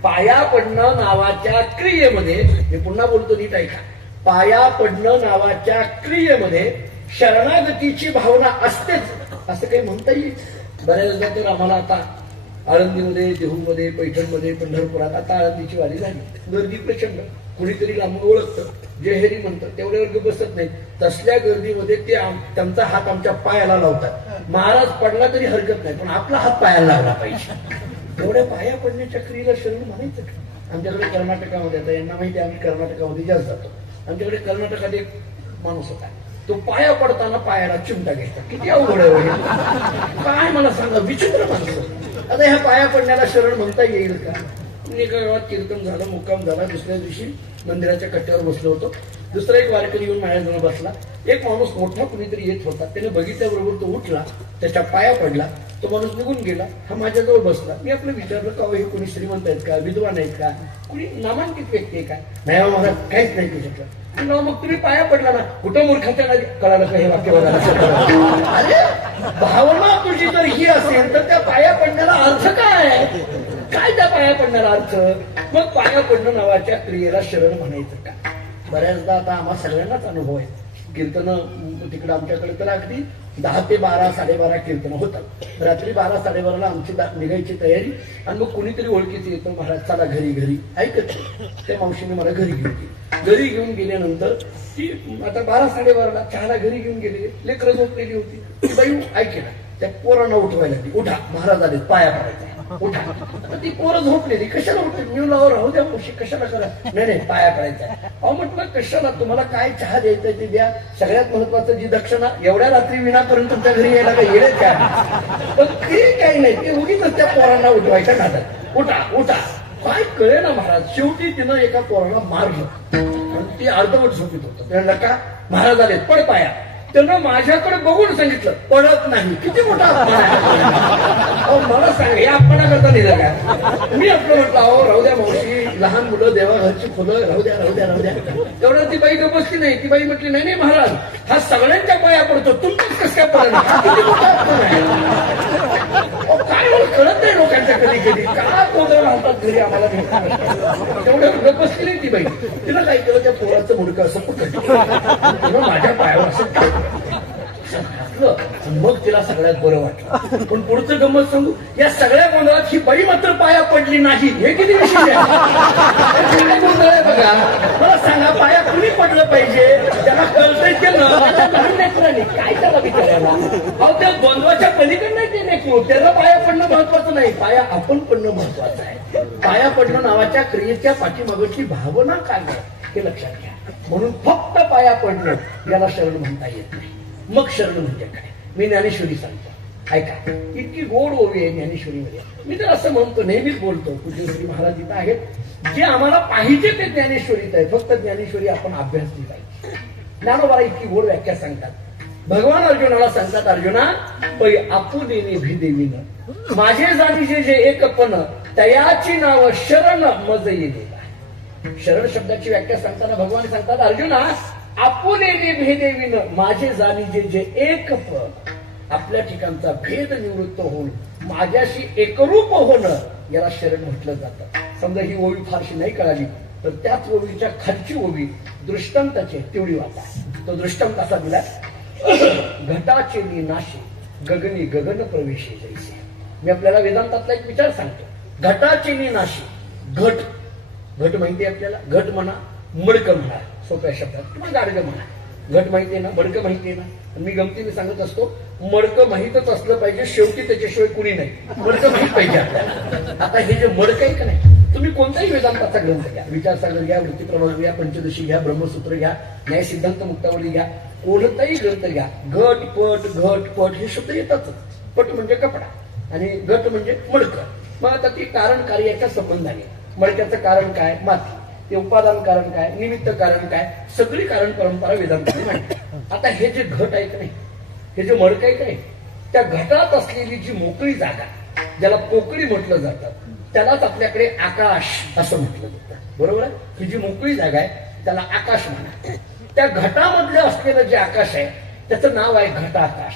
पाया पडणं नावाच्या क्रियेमध्ये, मी पुन्हा बोलतो नीट ऐका, पाया पडणं नावाच्या क्रियेमध्ये शरणागतीची भावना असतेच असं काही म्हणता येईल? बऱ्याचदा तर आम्हाला आता आळंदीमध्ये, देहूमध्ये, पैठणमध्ये, पंढरपुरात आता आळंदीची वारी झाली, गर्दी प्रचंड. कुणीतरी लांबून ओळखतं, जयहरी म्हणतं, तेवढ्यावर बसत नाही. तसल्या गर्दीमध्ये ते त्यांचा हात आमच्या पायाला लावतात. महाराज पडला तरी हरकत नाही, पण आपला हात पायाला लावला पाहिजे. एवढ्या पाया पडण्याच्या क्रियेला शरण म्हणायचं का? आमच्याकडे कर्नाटकामध्ये, आता यांना माहिती आम्ही कर्नाटकामध्ये जास्त जातो. आमच्याकडे कर्नाटकात एक माणूस होता, तो पाया पडताना पायाला चिमटा घ्यायचा. किती अवघड आहे काय मला सांगा, विचित्र माणसं. आता ह्या पाया पडण्याला शरण म्हणता येईल का? एका गावात कीर्तन झालं, मुक्काम झाला. दुसऱ्या दिवशी मंदिराच्या कट्ट्यावर बसलो होतो. दुसरा एक वारकरी येऊन माझ्याजवळ बसला. एक माणूस मोठा कुणीतरी येत होता, त्याने बघितल्याबरोबर तो उठला, त्याच्या पाया पडला. तो माणूस निघून गेला. हा माझ्याजवळ बसला. मी आपलं विचारलं का हे कुणी श्रीमंत आहेत का, विद्वान आहेत का, कुणी नामांकित व्यक्ती आहे का? नाही हो महाराज, काहीच नाही तुझ्याकडं. मग तुम्ही पाया पडला ना, कुठं मूर्खाच्या नाही कळालं का हे वाक्य बघायला? अरे भावना तुझी जर ही असेल तर त्या पाया पडण्याला अर्थ काय? काय त्या पाया पडण्याला अर्थ? मग पाया पडणं नावाच्या क्रियेला शरण म्हणायचं का? बऱ्याचदा आता आम्हा सगळ्यांनाच अनुभव आहे. कीर्तन तिकडे आमच्याकडे तर अगदी 10 ते 12, 12:30 कीर्तन होतात. रात्री 12, 12:30 आमची निघायची तयारी. आणि मग कुणीतरी ओळखीचं येतं, महाराज चला घरी ऐकत. त्या मावशीने मला घरी घेऊन गेली. घरी घेऊन गेल्यानंतर ती आता 12, 12:30 चहाला घरी घेऊन गेली. लेकरं झोपलेली होती. ती बाई ऐके ना, त्या पोरांना उठवायला ती, उठा महाराज आले, पाया पडायचा, उठा. आता ती पोरं झोपलेली, कशाला उठली? मी राहू द्या मावशी, कशाला करा? नाही पाया पडायचा. अहो म्हटलं कशाला? तुम्हाला काय चहा द्यायचंय ते द्या. सगळ्यात महत्वाचं जी दक्षिणा, एवढ्या रात्री विनाकारण तुमच्या घरी यायला काही येणे काय? पण ते काही नाही, ते उगीच त्या पोरांना उठवायच्या नादात, उठा. काय कळे ना महाराज. शेवटी तिनं एका पोराला मारलं आणि ती अर्धवट झोपीत होतं. त्यांना का? महाराज आले, पड पाया. त्यानं माझ्याकडे बघून सांगितलं, पडत नाही. किती मोठा अपमान! मला सांग, हे अपमाना करता नाही का? मी आपलं म्हटलं, अहो राहू द्या मावशी, लहान मुलं देवाघरची फुलं, राहू द्या. तेवढं ती बाई बसली नाही. ती बाई म्हटली, नाही महाराज, हा सगळ्यांच्या पाया पडतो, तुमचंच कसं काय पडणार? किती मोठा अपमान आहे. काय मला कळत नाही लोकांच्या कधी का गोंधळ घालतात घरी आम्हाला भेटणार. तेवढं बसली ती बाई. तिला काय केलं, त्या पोराचं मुडकं असं पकडलं, माझ्या पायावर असं लक्षात घातलं मग तिला सगळ्यात बरं वाटलं. पण पुढचं गंमत सांगू, या सगळ्या गोंधळात ही बाई मात्र पाया पडली नाही. हे किती विशेष आहे. काय गोंधळ आहे बघा. मला सांगा, पाया कुणी पडलं पाहिजे, त्याला कळतंय केलं काय त्याला विचारायला. अहो त्या गोंधळाच्या पलीकडे नाही ते लेकरू, त्याला पाया पडणं महत्वाचं नाही, पाया आपण पडणं महत्वाचं आहे. पाया पडणं नावाच्या क्रियेच्या पाठीमागची भावना काय आहे हे लक्षात घ्या. म्हणून फक्त पाया पडणं याला शरण म्हणता येत नाही. मग शरण म्हणजे काय, मी ज्ञानेश्वरी सांगतो ऐका. इतकी गोड ओवी आहे ज्ञानेश्वरीमध्ये. मी तर असं म्हणतो, नेहमीच बोलतो, पूज्यश्री महाराज इथं आहेत, जे आम्हाला पाहिजे ते ज्ञानेश्वरीत आहे. फक्त ज्ञानेश्वरी आपण अभ्यासली पाहिजे. ज्ञानोबाला इतकी गोड व्याख्या सांगतात. भगवान अर्जुनाला सांगतात, अर्जुना पै आपुलेने भिदेविन माझे जाणीचे जे एकपण तयाची नाव शरण मज येणे. शरण शब्दाची व्याख्या सांगताना भगवान सांगतात, अर्जुना आपुलेने भेदेविन माझे जाणीचे जे एकपण, आपल्या ठिकाणचा भेद निवृत्त होऊन माझ्याशी एकरूप होणं याला शरण म्हटलं जातं. समजा ही ओवी फारशी नाही कळाली तर त्याच ओवीच्या खालची ओवी दृष्टांताची तेवढी वाचा. तो दृष्टांत असा दिला, घटाचे नाशे गगनी गगन प्रवेशे जैसे. मी आपल्याला वेदांतातला एक विचार सांगतो. घटाचे नाशे, घट, घट माहिती आहे आपल्याला, घट म्हणा, मडकं म्हणा, सोप्या शब्दात, किंवा गाडगं म्हणा. घट माहिती आहे ना, मडकं माहिती आहे ना. मी गमतीने सांगत असतो, मडकं माहीतच असलं पाहिजे, शेवटी त्याच्याशिवाय कुणी नाही. मडकं माहीत पाहिजे आपल्याला. आता हे जे मडकं आहे का नाही, तुम्ही कोणताही वेदांताचा ग्रंथ घ्या, विचारसागर घ्या, वृत्तीप्रवाह घ्या, पंचदशी घ्या, ब्रह्मसूत्र घ्या, न्याय सिद्धांत मुक्तावली घ्या, कोणताही ग्रंथ घ्या, घट पट घट पट हे शब्द येतातच. पट म्हणजे कपडा आणि घट म्हणजे मडकं. मग आता ती कारण कार्याच्या संबंधाने, मडक्याचं कारण काय, माती, ते उपादान कारण काय, निमित्त कारण काय, सगळी कारण परंपरा वेदांताने मांडते. आता हे जे घट आहे का नाही, हे जे मडकं आहे का नाही, त्या घटात असलेली जी मोकळी जागा, ज्याला पोकळी म्हटलं जातं, त्यालाच आपल्याकडे आकाश असं म्हटलं जातं. बरोबर आहे. ही जी मोकळी जागा आहे त्याला आकाश म्हणा. त्या घटामधलं असलेलं जे आकाश आहे त्याचं नाव आहे घटाकाश.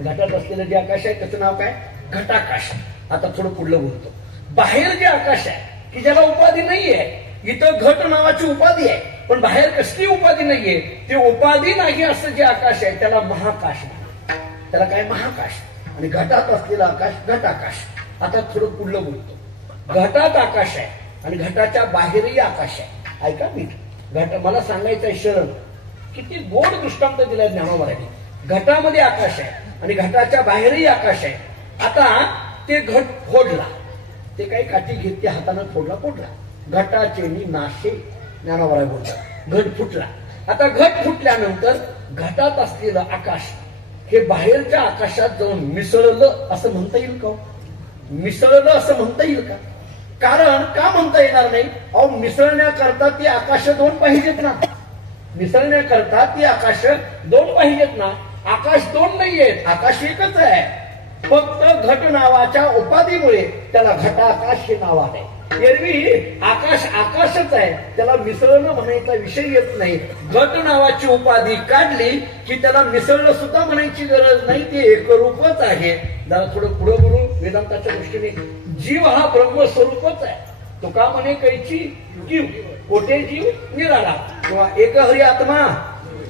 घटात असलेलं जे आकाश आहे त्याचं नाव काय, घटाकाश. आता थोडं पुढलं बोलतो. बाहेर जे आकाश आहे की ज्याला उपाधी नाहीये, इथं घट नावाची उपाधी आहे पण बाहेर कसली उपाधी नाहीये, ते उपाधी नाही असं जे आकाश आहे त्याला महाकाश म्हणा. त्याला काय, महाकाश. आणि घटात असलेला आकाश घटाकाश. आता थोडं पुढलं बोलतो. घटात आकाश आहे आणि घटाच्या बाहेरही आकाश आहे. ऐका नीट, घट मला सांगायचं आहे शरण. किती गोड दृष्टांत दिलाय ज्ञानोबारांनी. घटामध्ये आकाश आहे आणि घटाच्या बाहेरही आकाश आहे. आता ते घट फोडला, ते काही काठी घेत ते हाताने फोडला. घटाचे नाशे ज्ञानोबा बोलतात. घट फुटला. आता घट फुटल्यानंतर घटात असलेलं आकाश हे बाहेरच्या आकाशात जाऊन मिसळलं असं म्हणता येईल का? मिसळलं असं म्हणता येईल का? कारण का म्हणता येणार नाही? अहो, मिसळण्याकरता ती आकाश दोन पाहिजेत ना. मिसळण्याकरता ती आकाश दोन पाहिजेत ना. आकाश दोन नाहीयेत, आकाश एकच आहे. फक्त घट नावाच्या उपाधीमुळे त्याला घटाकाश हे नाव आहे. एरवी आकाश आकाशच आहे, त्याला मिसळणं म्हणायचा विषय येत नाही. घट नावाची उपाधी काढली की त्याला मिसळणं सुद्धा म्हणायची गरज नाही, ते एकरूपच आहे. जरा थोडं पुढं बोलू वेदांताच्या दृष्टीने. जीव हा ब्रह्मस्वरूपच आहे. तो का म्हणे कैची जीव, कोठे जीव निराळा, किंवा एक हरी आत्मा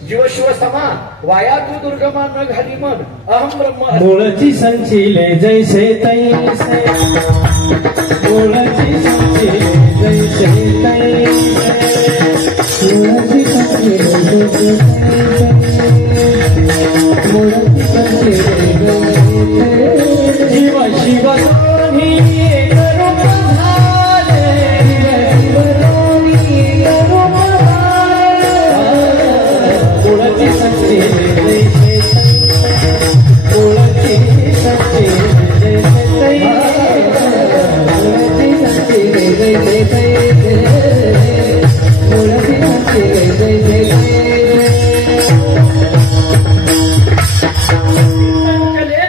जीव शिव समा, वाया तू दुर्गमा न घाली मन, अहम ब्रह्म. मूळची संचिले जैसे तैसे, मूळची संचिले जैसे तैसे, मूळची संचिले जैसे तैसे, मूळची संचिले जैसे तैसे. जीव शिव दोन्ही एक रूप झाले, जीव दोन्ही एक रूप झाले. मूळची संचिले जैसे तैसे, मूळची संचिले जैसे तैसे, मूळची संचिले जैसे तैसे, मूळची संचिले जैसे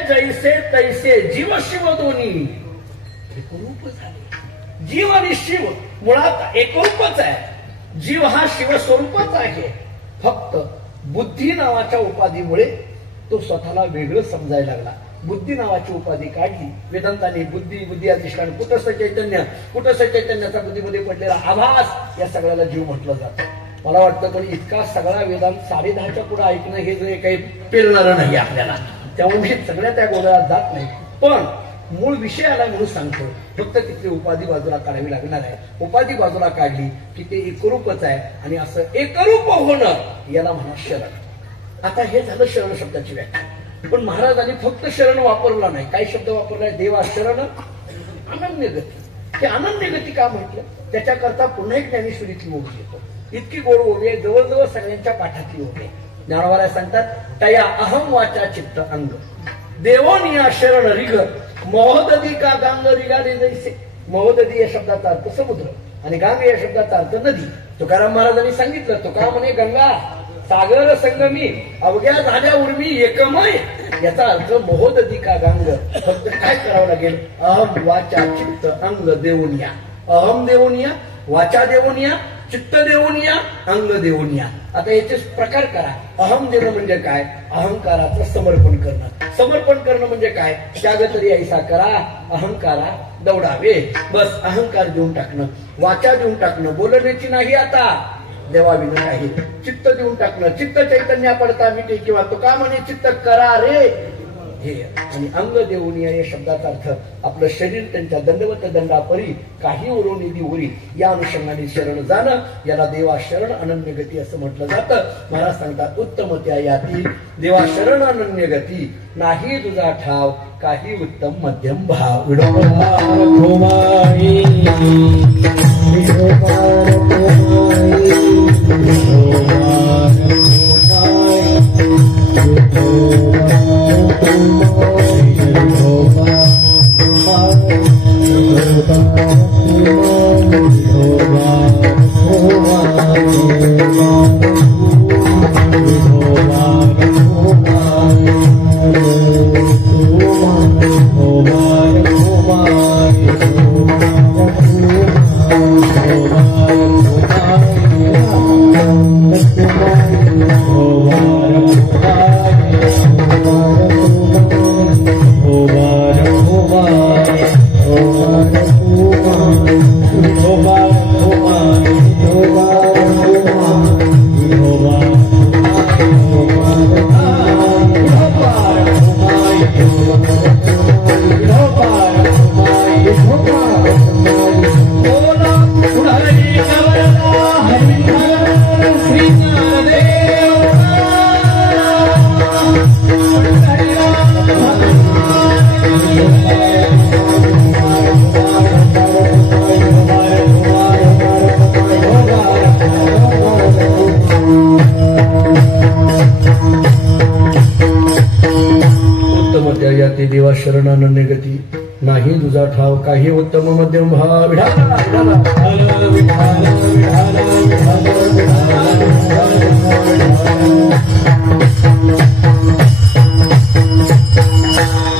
जैसे तैसे जीव शिव दोन्ही एकरूप झाले. जीव आणि शिव मुळात एकरूपच आहे. जीव हा शिवस्वरूपच आहे. फक्त बुद्धी नावाच्या उपाधीमुळे तो स्वतःला वेगळं समजायला लागला. बुद्धी नावाची उपाधी काढली वेदांताने. बुद्धी अधिष्ठान कुटस्थ चैतन्य, कुटस्थ चैतन्याचा बुद्धीमध्ये पडलेला आभास, या सगळ्याला जीव म्हटलं जातं. मला वाटतं पण इतका सगळा वेदांत 10:30च्या पुढे ऐकणं हे जे काही पेरणारं नाही आपल्याला, त्यामुळे सगळ्या त्या गोंधळात जात नाही. पण मूळ विषय आला म्हणून सांगतो. फक्त तिथली उपाधी बाजूला काढावी लागणार आहे. उपाधी बाजूला काढली की ते एकरूपच आहे आणि असं एकरूप होणं याला म्हणा शरण. आता हे झालं शरण शब्दाची व्याख्या. पण महाराजांनी फक्त शरण वापरला नाही, काय शब्द वापरलाय? देवा शरण अनन्य गती. ते अनन्य गती का म्हटलं? त्याच्याकरता पुन्हा एक ज्ञानेश्वरीतली ओवी येतो. इतकी गोड ओवी आहे, जवळजवळ सगळ्यांच्या पाठातली ओवी आहे. ज्ञानोबाला सांगतात, तया अहम वाचा चित्त अंग देवोनिया शरण रिग महोदधी का गांग रिगाले जैसे. महोदधी या शब्दाचा अर्थ समुद्र आणि गांग या शब्दाचा अर्थ नदी. तुकाराम महाराजांनी सांगितलं, तुका म्हणे गंगा सागर संगमी अवघ्या झाल्या उर्मी एकमय. याचा अर्थ महोदधी का गांग. फक्त काय करावं लागेल? अहम वाचा चित्त अंग देवोनिया. अहम देवोनिया, वाचा देवोनिया, चित्त देवोनिया, अंग देवोनिया. आता याचे प्रकार करा. अहम देणं म्हणजे काय? अहंकाराचं समर्पण करणं. समर्पण करणं म्हणजे काय? त्याग तरी ऐसा करा अहंकारा दौडावे. बस अहंकार देऊन टाकणं, वाचा देऊन टाकणं, बोलण्याची नाही आता देवाविन काही. चित्त देऊन टाकणं, चित्त चैतन्य पडता मिटे किंवा तो का म्हणे चित्त करा रे हे. आणि अंग देऊनिया या शब्दाचा अर्थ आपलं शरीर त्यांच्या दंडवत दंडापरी काही उरो निधी उरी या अनुषंगाने शरण जाणं, याला देवा शरण अनन्य गती असं म्हटलं जातं. महाराज सांगतात, उत्तम त्या याती देवा शरण अनन्य गती नाही तुझा ठाव काही उत्तम मध्यम भाव. देवा शरण अनन्य गती नाही तुझा ठाव काही उत्तम मध्यम भाव.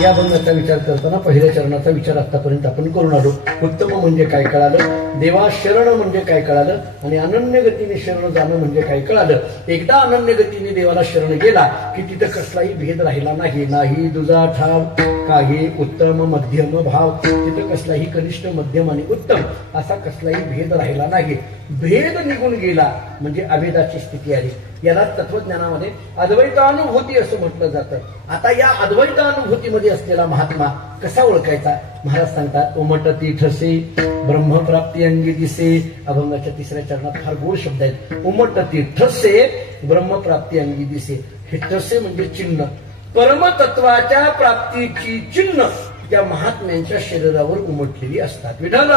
या बंधाचा विचार करताना पहिल्या चरणाचा विचार आतापर्यंत आपण करून आलो. उत्तम म्हणजे काय कळालं, देवा शरण म्हणजे काय कळालं, आणि अनन्य गतीने शरण जाणं म्हणजे काय कळालं. एकदा अनन्य गतीने देवाला शरण गेला की तिथं कसलाही भेद राहिला नाही. नाही तुझा ठाव काही उत्तम मध्यम भाव. तिथं कसलाही कनिष्ठ मध्यम आणि उत्तम असा कसलाही भेद राहिला नाही. भेद निघून गेला म्हणजे अभेदाची स्थिती आली. याला तत्वज्ञानामध्ये अद्वैतानुभूती असं म्हटलं जातं. आता या अद्वैतानुभूतीमध्ये असलेला महात्मा कसा ओळखायचा? महाराज सांगतात, उमटती ठसे ब्रह्मप्राप्ती अंगी दिसे. अभंगाच्या 3ऱ्या चरणात फार गोड शब्द आहेत. उमटती ठसे ब्रह्मप्राप्ती अंगी दिसे. हे ठसे म्हणजे चिन्ह, परमतत्वाच्या प्राप्तीची चिन्ह त्या महात्म्यांच्या शरीरावर उमटलेली असतात. विठाला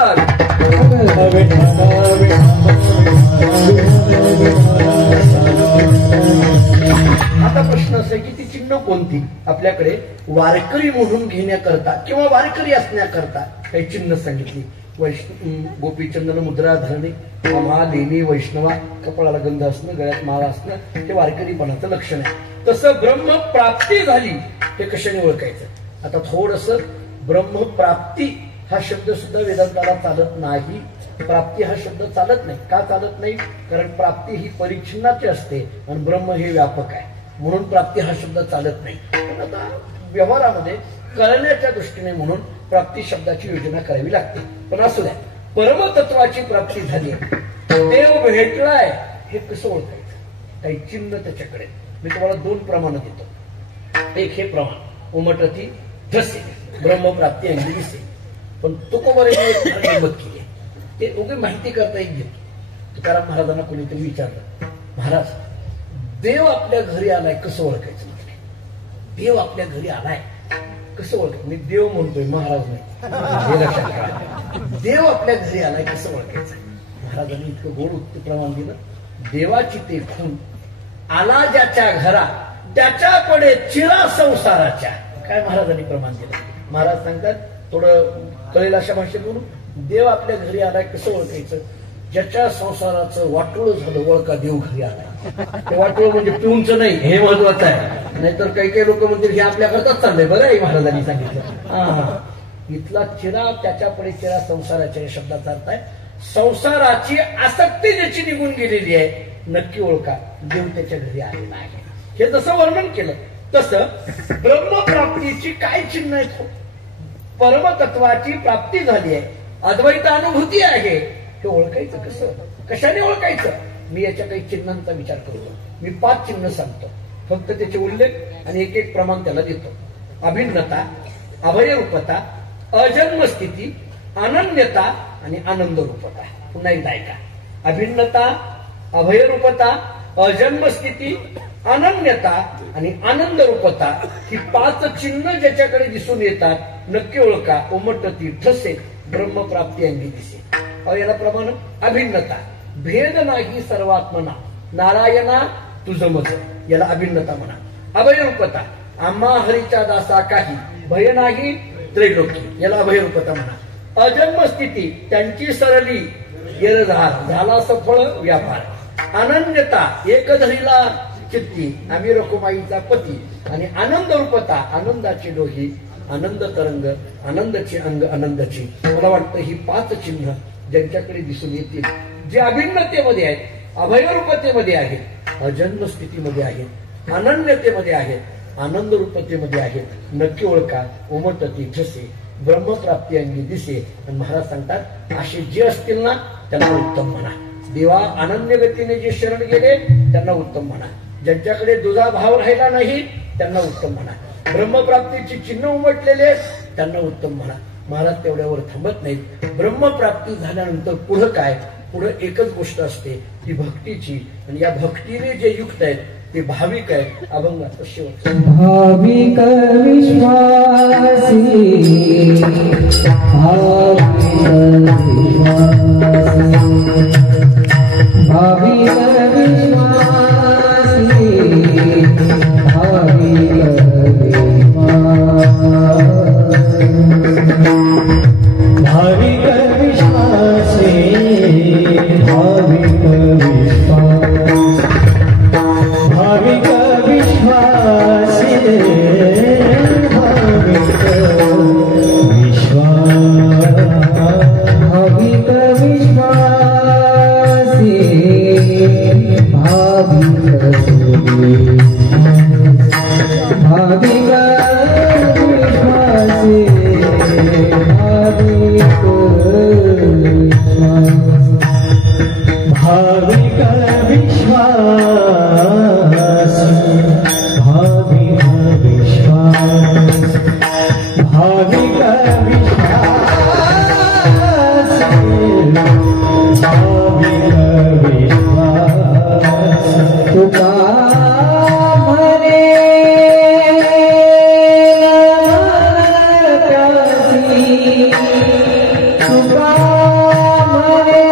आता प्रश्न असा की ती चिन्ह कोणती? आपल्याकडे वारकरी म्हणून घेण्याकरता किंवा वारकरी असण्याकरता काही चिन्ह सांगितली. गोपीचंदन मुद्रा धरणे, अमा लेणी वैष्णवा, कपाळाला गंध असणं, गळ्यात माळा असणं हे वारकरीपणाचं लक्षण आहे. तसं ब्रह्मप्राप्ती झाली हे कशाने ओळखायचं? आता थोडस ब्रह्मप्राप्ती हा शब्द सुद्धा वेदांताला चालत नाही. प्राप्ती हा शब्द चालत नाही. का चालत नाही? कारण प्राप्ती ही परिच्छिन्नाची असते आणि ब्रह्म हे व्यापक आहे, म्हणून प्राप्ती हा शब्द चालत नाही. पण आता व्यवहारामध्ये कळण्याच्या दृष्टीने म्हणून प्राप्ती शब्दाची योजना करावी लागते. पण असू द्या, परमतत्वाची प्राप्ती झाली, देव भेटलाय हे कसं ओळखायचं? काही चिन्ह त्याच्याकडे मी तुम्हाला 2 प्रमाण देतो. एक हे प्रमाण उमटती ठसे ब्रह्मप्राप्ती अंगी दिसे. पण तुकोबाराने एक गंमत केली, ते उगे माहिती करता येईल. तुकाराम महाराजांना कोणीतरी विचारलं, महाराज देव आपल्या घरी आलाय कसं ओळखायचं? म्हटलं देव आपल्या घरी आलाय कसं ओळखायचं? मी देव म्हणतोय, महाराज नाही, हे लक्षात घ्या. देव आपल्या घरी आलाय कसं ओळखायचं? महाराजांनी इतकं गोड उत्तर प्रमाण दिलं, देवाची ते खून आला ज्याच्या घरा त्याच्याकडे चिरा संसाराच्या. काय महाराजांनी प्रमाण दिलं? महाराज सांगतात, थोडं कळेल अशा भाषेत बोलू, देव आपल्या घरी आलाय कसं ओळखायचं? ज्याच्या संसाराचं वाटोळ झालं ओळखा देव घरी आलाय. ते वाटोळ म्हणजे पिऊनचं नाही, हे महत्वाचं आहे. नाहीतर काही काही लोक म्हणतील हे आपल्या करताच चाललंय. बरं आहे महाराजांनी सांगितलं. हा इथला चिरा त्याच्याकडे चिरा संसाराच्या या शब्दाचा अर्थ आहे संसाराची आसक्ती ज्याची निघून गेलेली आहे नक्की ओळखा देव त्याच्या घरी आलेला आहे. हे जसं वर्णन केलं तसं ब्रह्मप्राप्तीची काय चिन्ह आहेत? परमतत्वाची प्राप्ती झाली आहे, अद्वैत अनुभूती आहे. हे ओळखायचं कसं? कशाने ओळखायचं? मी याच्या काही चिन्हांचा विचार करतो. मी 5 चिन्ह सांगतो, फक्त त्याचे उल्लेख आणि एक एक प्रमाण त्याला देतो. अभिन्नता, अभयरूपता, अजन्मस्थिती, अनन्यता आणि आनंद रूपता. पुन्हा एकदा ऐका. अभिन्नता, अभयरूपता, अजन्मस्थिती, अनन्यता आणि आनंद रूपता ही 5 चिन्ह ज्याच्याकडे दिसून येतात नक्की ओळखा उमटती ठसे ब्रह्मप्राप्ती अंगी दिसे. याला प्रमाण अभिन्नता, भेद नाही सर्वात्मना नारायणा तुझं मज, याला अभिन्नता म्हणा. अभयरूपता, आम्हा हरीच्या दासा काही भय नाही त्रैलोकी, याला अभयरूपता म्हणा. अजन्मस्थिती, त्यांची सरली येरझार झाला सफळ व्यापार. अनन्यता, एक धरीला चित्ती आम्ही रखुमाईचा पती. आणि आनंद रूपता, आनंदाची डोही, आनंद तरंग, आनंदाची अंग, आनंदाची. मला वाटतं ही 5 चिन्ह ज्यांच्याकडे दिसून येतील जे अभिन्नतेमध्ये आहेत, अभयरूपतेमध्ये आहेत, अजन्म स्थितीमध्ये आहेत, अनन्यतेमध्ये आहेत, आनंद रूपतेमध्ये आहेत, नक्की ओळखा उमटती ठसे ब्रह्मप्राप्ती अंगी दिसे. आणि महाराज सांगतात असे जे असतील ना त्यांना उत्तम म्हणा. देवा अनन्य गतीने जे शरण गेले त्यांना उत्तम म्हणा. ज्यांच्याकडे दुजा भाव राहिला नाही त्यांना उत्तम म्हणा. ब्रह्मप्राप्तीची चिन्ह उमटलेले आहेत त्यांना उत्तम म्हणा. महाराज तेवढ्यावर थांबत नाहीत. ब्रह्मप्राप्ती झाल्यानंतर पुढं काय? पुढं एकच गोष्ट असते ती भक्तीची. आणि या भक्तीने जे युक्त आहेत ते भाविक आहेत. अभंगाचा शेवट. भाविक विश्वासी, भाविक विश्वासी, भाविक भाविक विश्वासी, भाविक विश्वास, भाविक विश्वासी, भाविक विश्वास, भाविक विश्वासी, भाविक भाविक विश्वासी, भाविक विश्वास, भाविक विश्वास, भाविक विश्वास, भाविक विश्वास. तुका म्हणे तुका म्हणे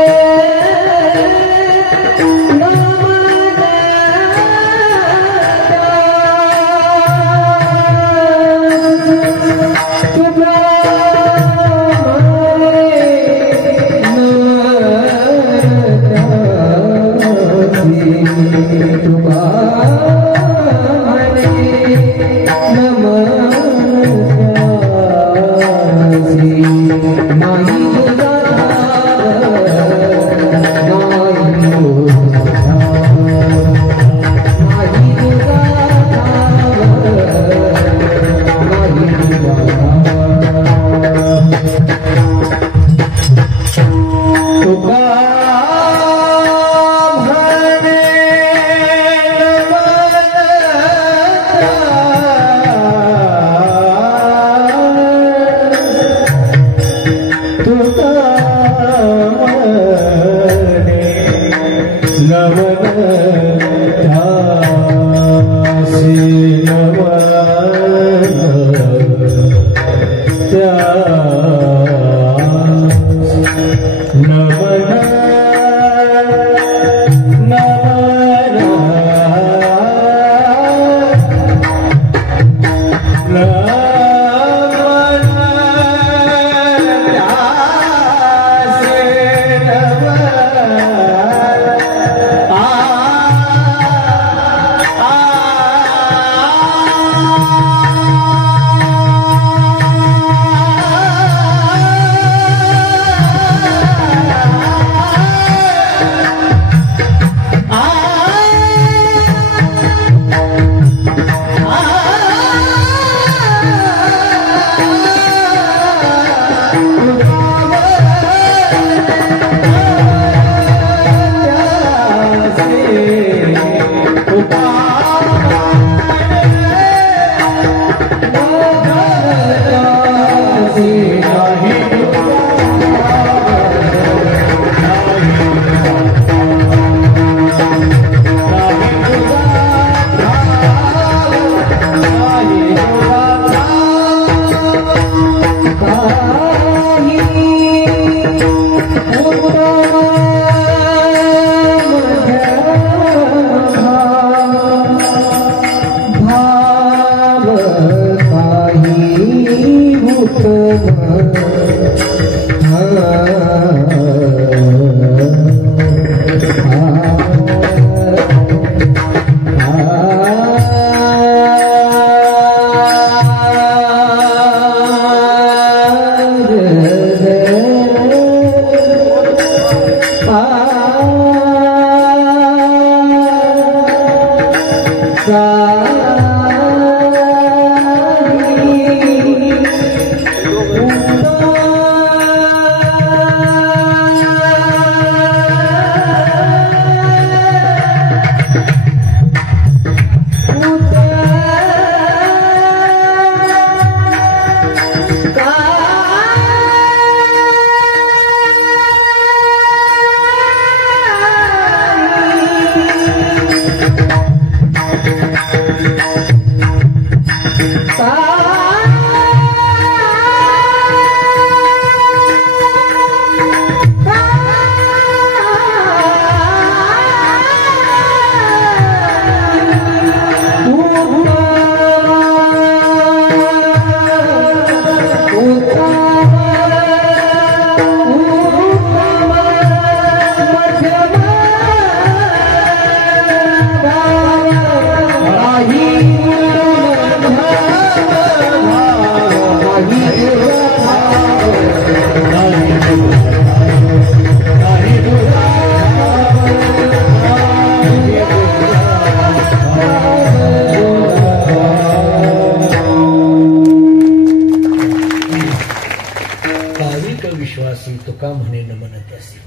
तुका म्हणे नमन त्यासी.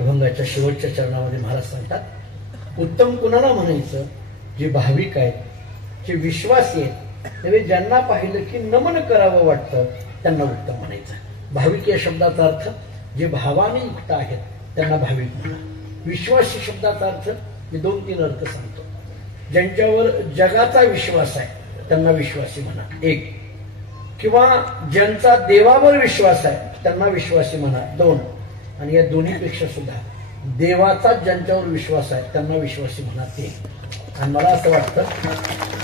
अभंगाच्या शेवटच्या चरणामध्ये महाराज सांगतात उत्तम कुणाला म्हणायचं? जे भाविक आहेत, जे विश्वासी आहेत, तेव्हा ज्यांना पाहिलं की नमन करावं वाटतं त्यांना उत्तम म्हणायचं. भाविक या शब्दाचा अर्थ जे भावाने युक्त आहेत त्यांना भाविक म्हणा. विश्वासी शब्दाचा अर्थ मी 2-3 अर्थ सांगतो. ज्यांच्यावर जगाचा विश्वास आहे त्यांना विश्वासी म्हणा, एक. किंवा ज्यांचा देवावर विश्वास आहे त्यांना विश्वासी म्हणा, 2. आणि या दोन्हीपेक्षा सुद्धा देवाचा ज्यांच्यावर विश्वास आहे त्यांना विश्वासी म्हणा, 3. आणि मला असं वाटतं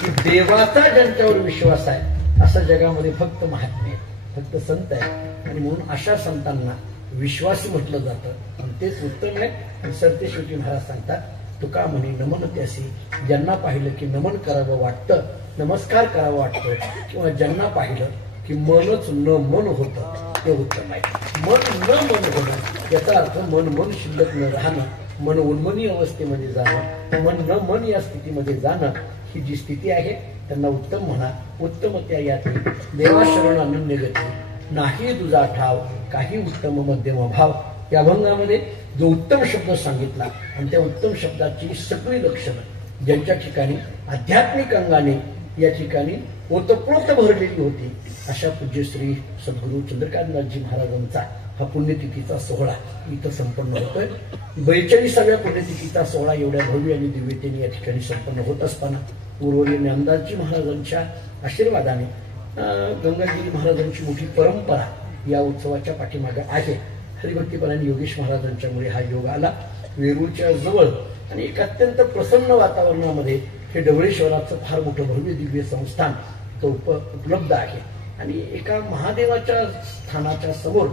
की देवाचा ज्यांच्यावर विश्वास आहे असं जगामध्ये फक्त महात्मे आहेत, फक्त संत आहेत. आणि म्हणून अशा संतांना विश्वासी म्हटलं जातं आणि तेच उत्तम आहे. आणि सरतेशेवटी महाराज सांगतात तुका म्हणे नमन त्यासी. ज्यांना पाहिलं की नमन करावं वाटतं, नमस्कार करावं वाटतं, किंवा ज्यांना पाहिलं की मनच न मन होतं ते उत्तम आहे. मन न मन होणं याचा अर्थ मन शिल्लक न राहणं, मन उन्मनी अवस्थेमध्ये जाणं, मन न मन या स्थितीमध्ये जाणं, ही जी स्थिती आहे त्यांना उत्तम म्हणा. उत्तम त्या याती देवाशरण अनन्य गती, नाही तुझा ठाव काही उत्तम मध्यम भाव. या अभंगामध्ये जो उत्तम शब्द सांगितला आणि त्या उत्तम शब्दाची सगळी लक्षणं ज्यांच्या ठिकाणी आध्यात्मिक अंगाने या ठिकाणी ओतप्रोत भरलेली होती अशा पूज्य श्री सद्गुरू चंद्रकांतदासजी महाराजांचा हा पुण्यतिथीचा सोहळा इथं संपन्न होतोय. 42व्या पुण्यतिथीचा सोहळा एवढ्या भव्य आणि दिव्यतेने या ठिकाणी संपन्न होत असताना पूर्वरी ज्ञानदासजी महाराजांच्या आशीर्वादाने गंगागिरी महाराजांची मोठी परंपरा या उत्सवाच्या पाठीमागे आहे. हरिभक्तीपरायण योगेश महाराजांच्यामुळे हा योग आला. वेरूळच्या जवळ आणि एक अत्यंत प्रसन्न वातावरणामध्ये हे ढवळेश्वराचं फार मोठं भव्य दिव्य संस्थान उपलब्ध आहे. आणि एका महादेवाच्या स्थानाच्या समोर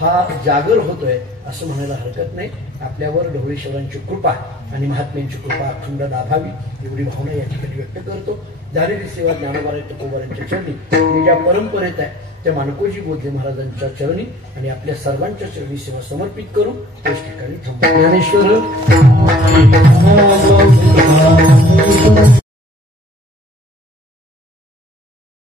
हा जागर होतोय असं म्हणायला हरकत नाही. आपल्यावर ढवळेश्वरांची कृपा आणि महात्म्यांची कृपा अखंड लाभावी एवढी भावना या ठिकाणी व्यक्त करतो. झालेली सेवा ज्ञानोबा तुकोबारांच्या चरणी मी ज्या परंपरेत आहे त्या मानकोजी बोधले महाराजांच्या चरणी आणि आपल्या सर्वांच्या चरणी सेवा समर्पित करू त्याच ठिकाणी थांबतो. ज्ञानेश्वर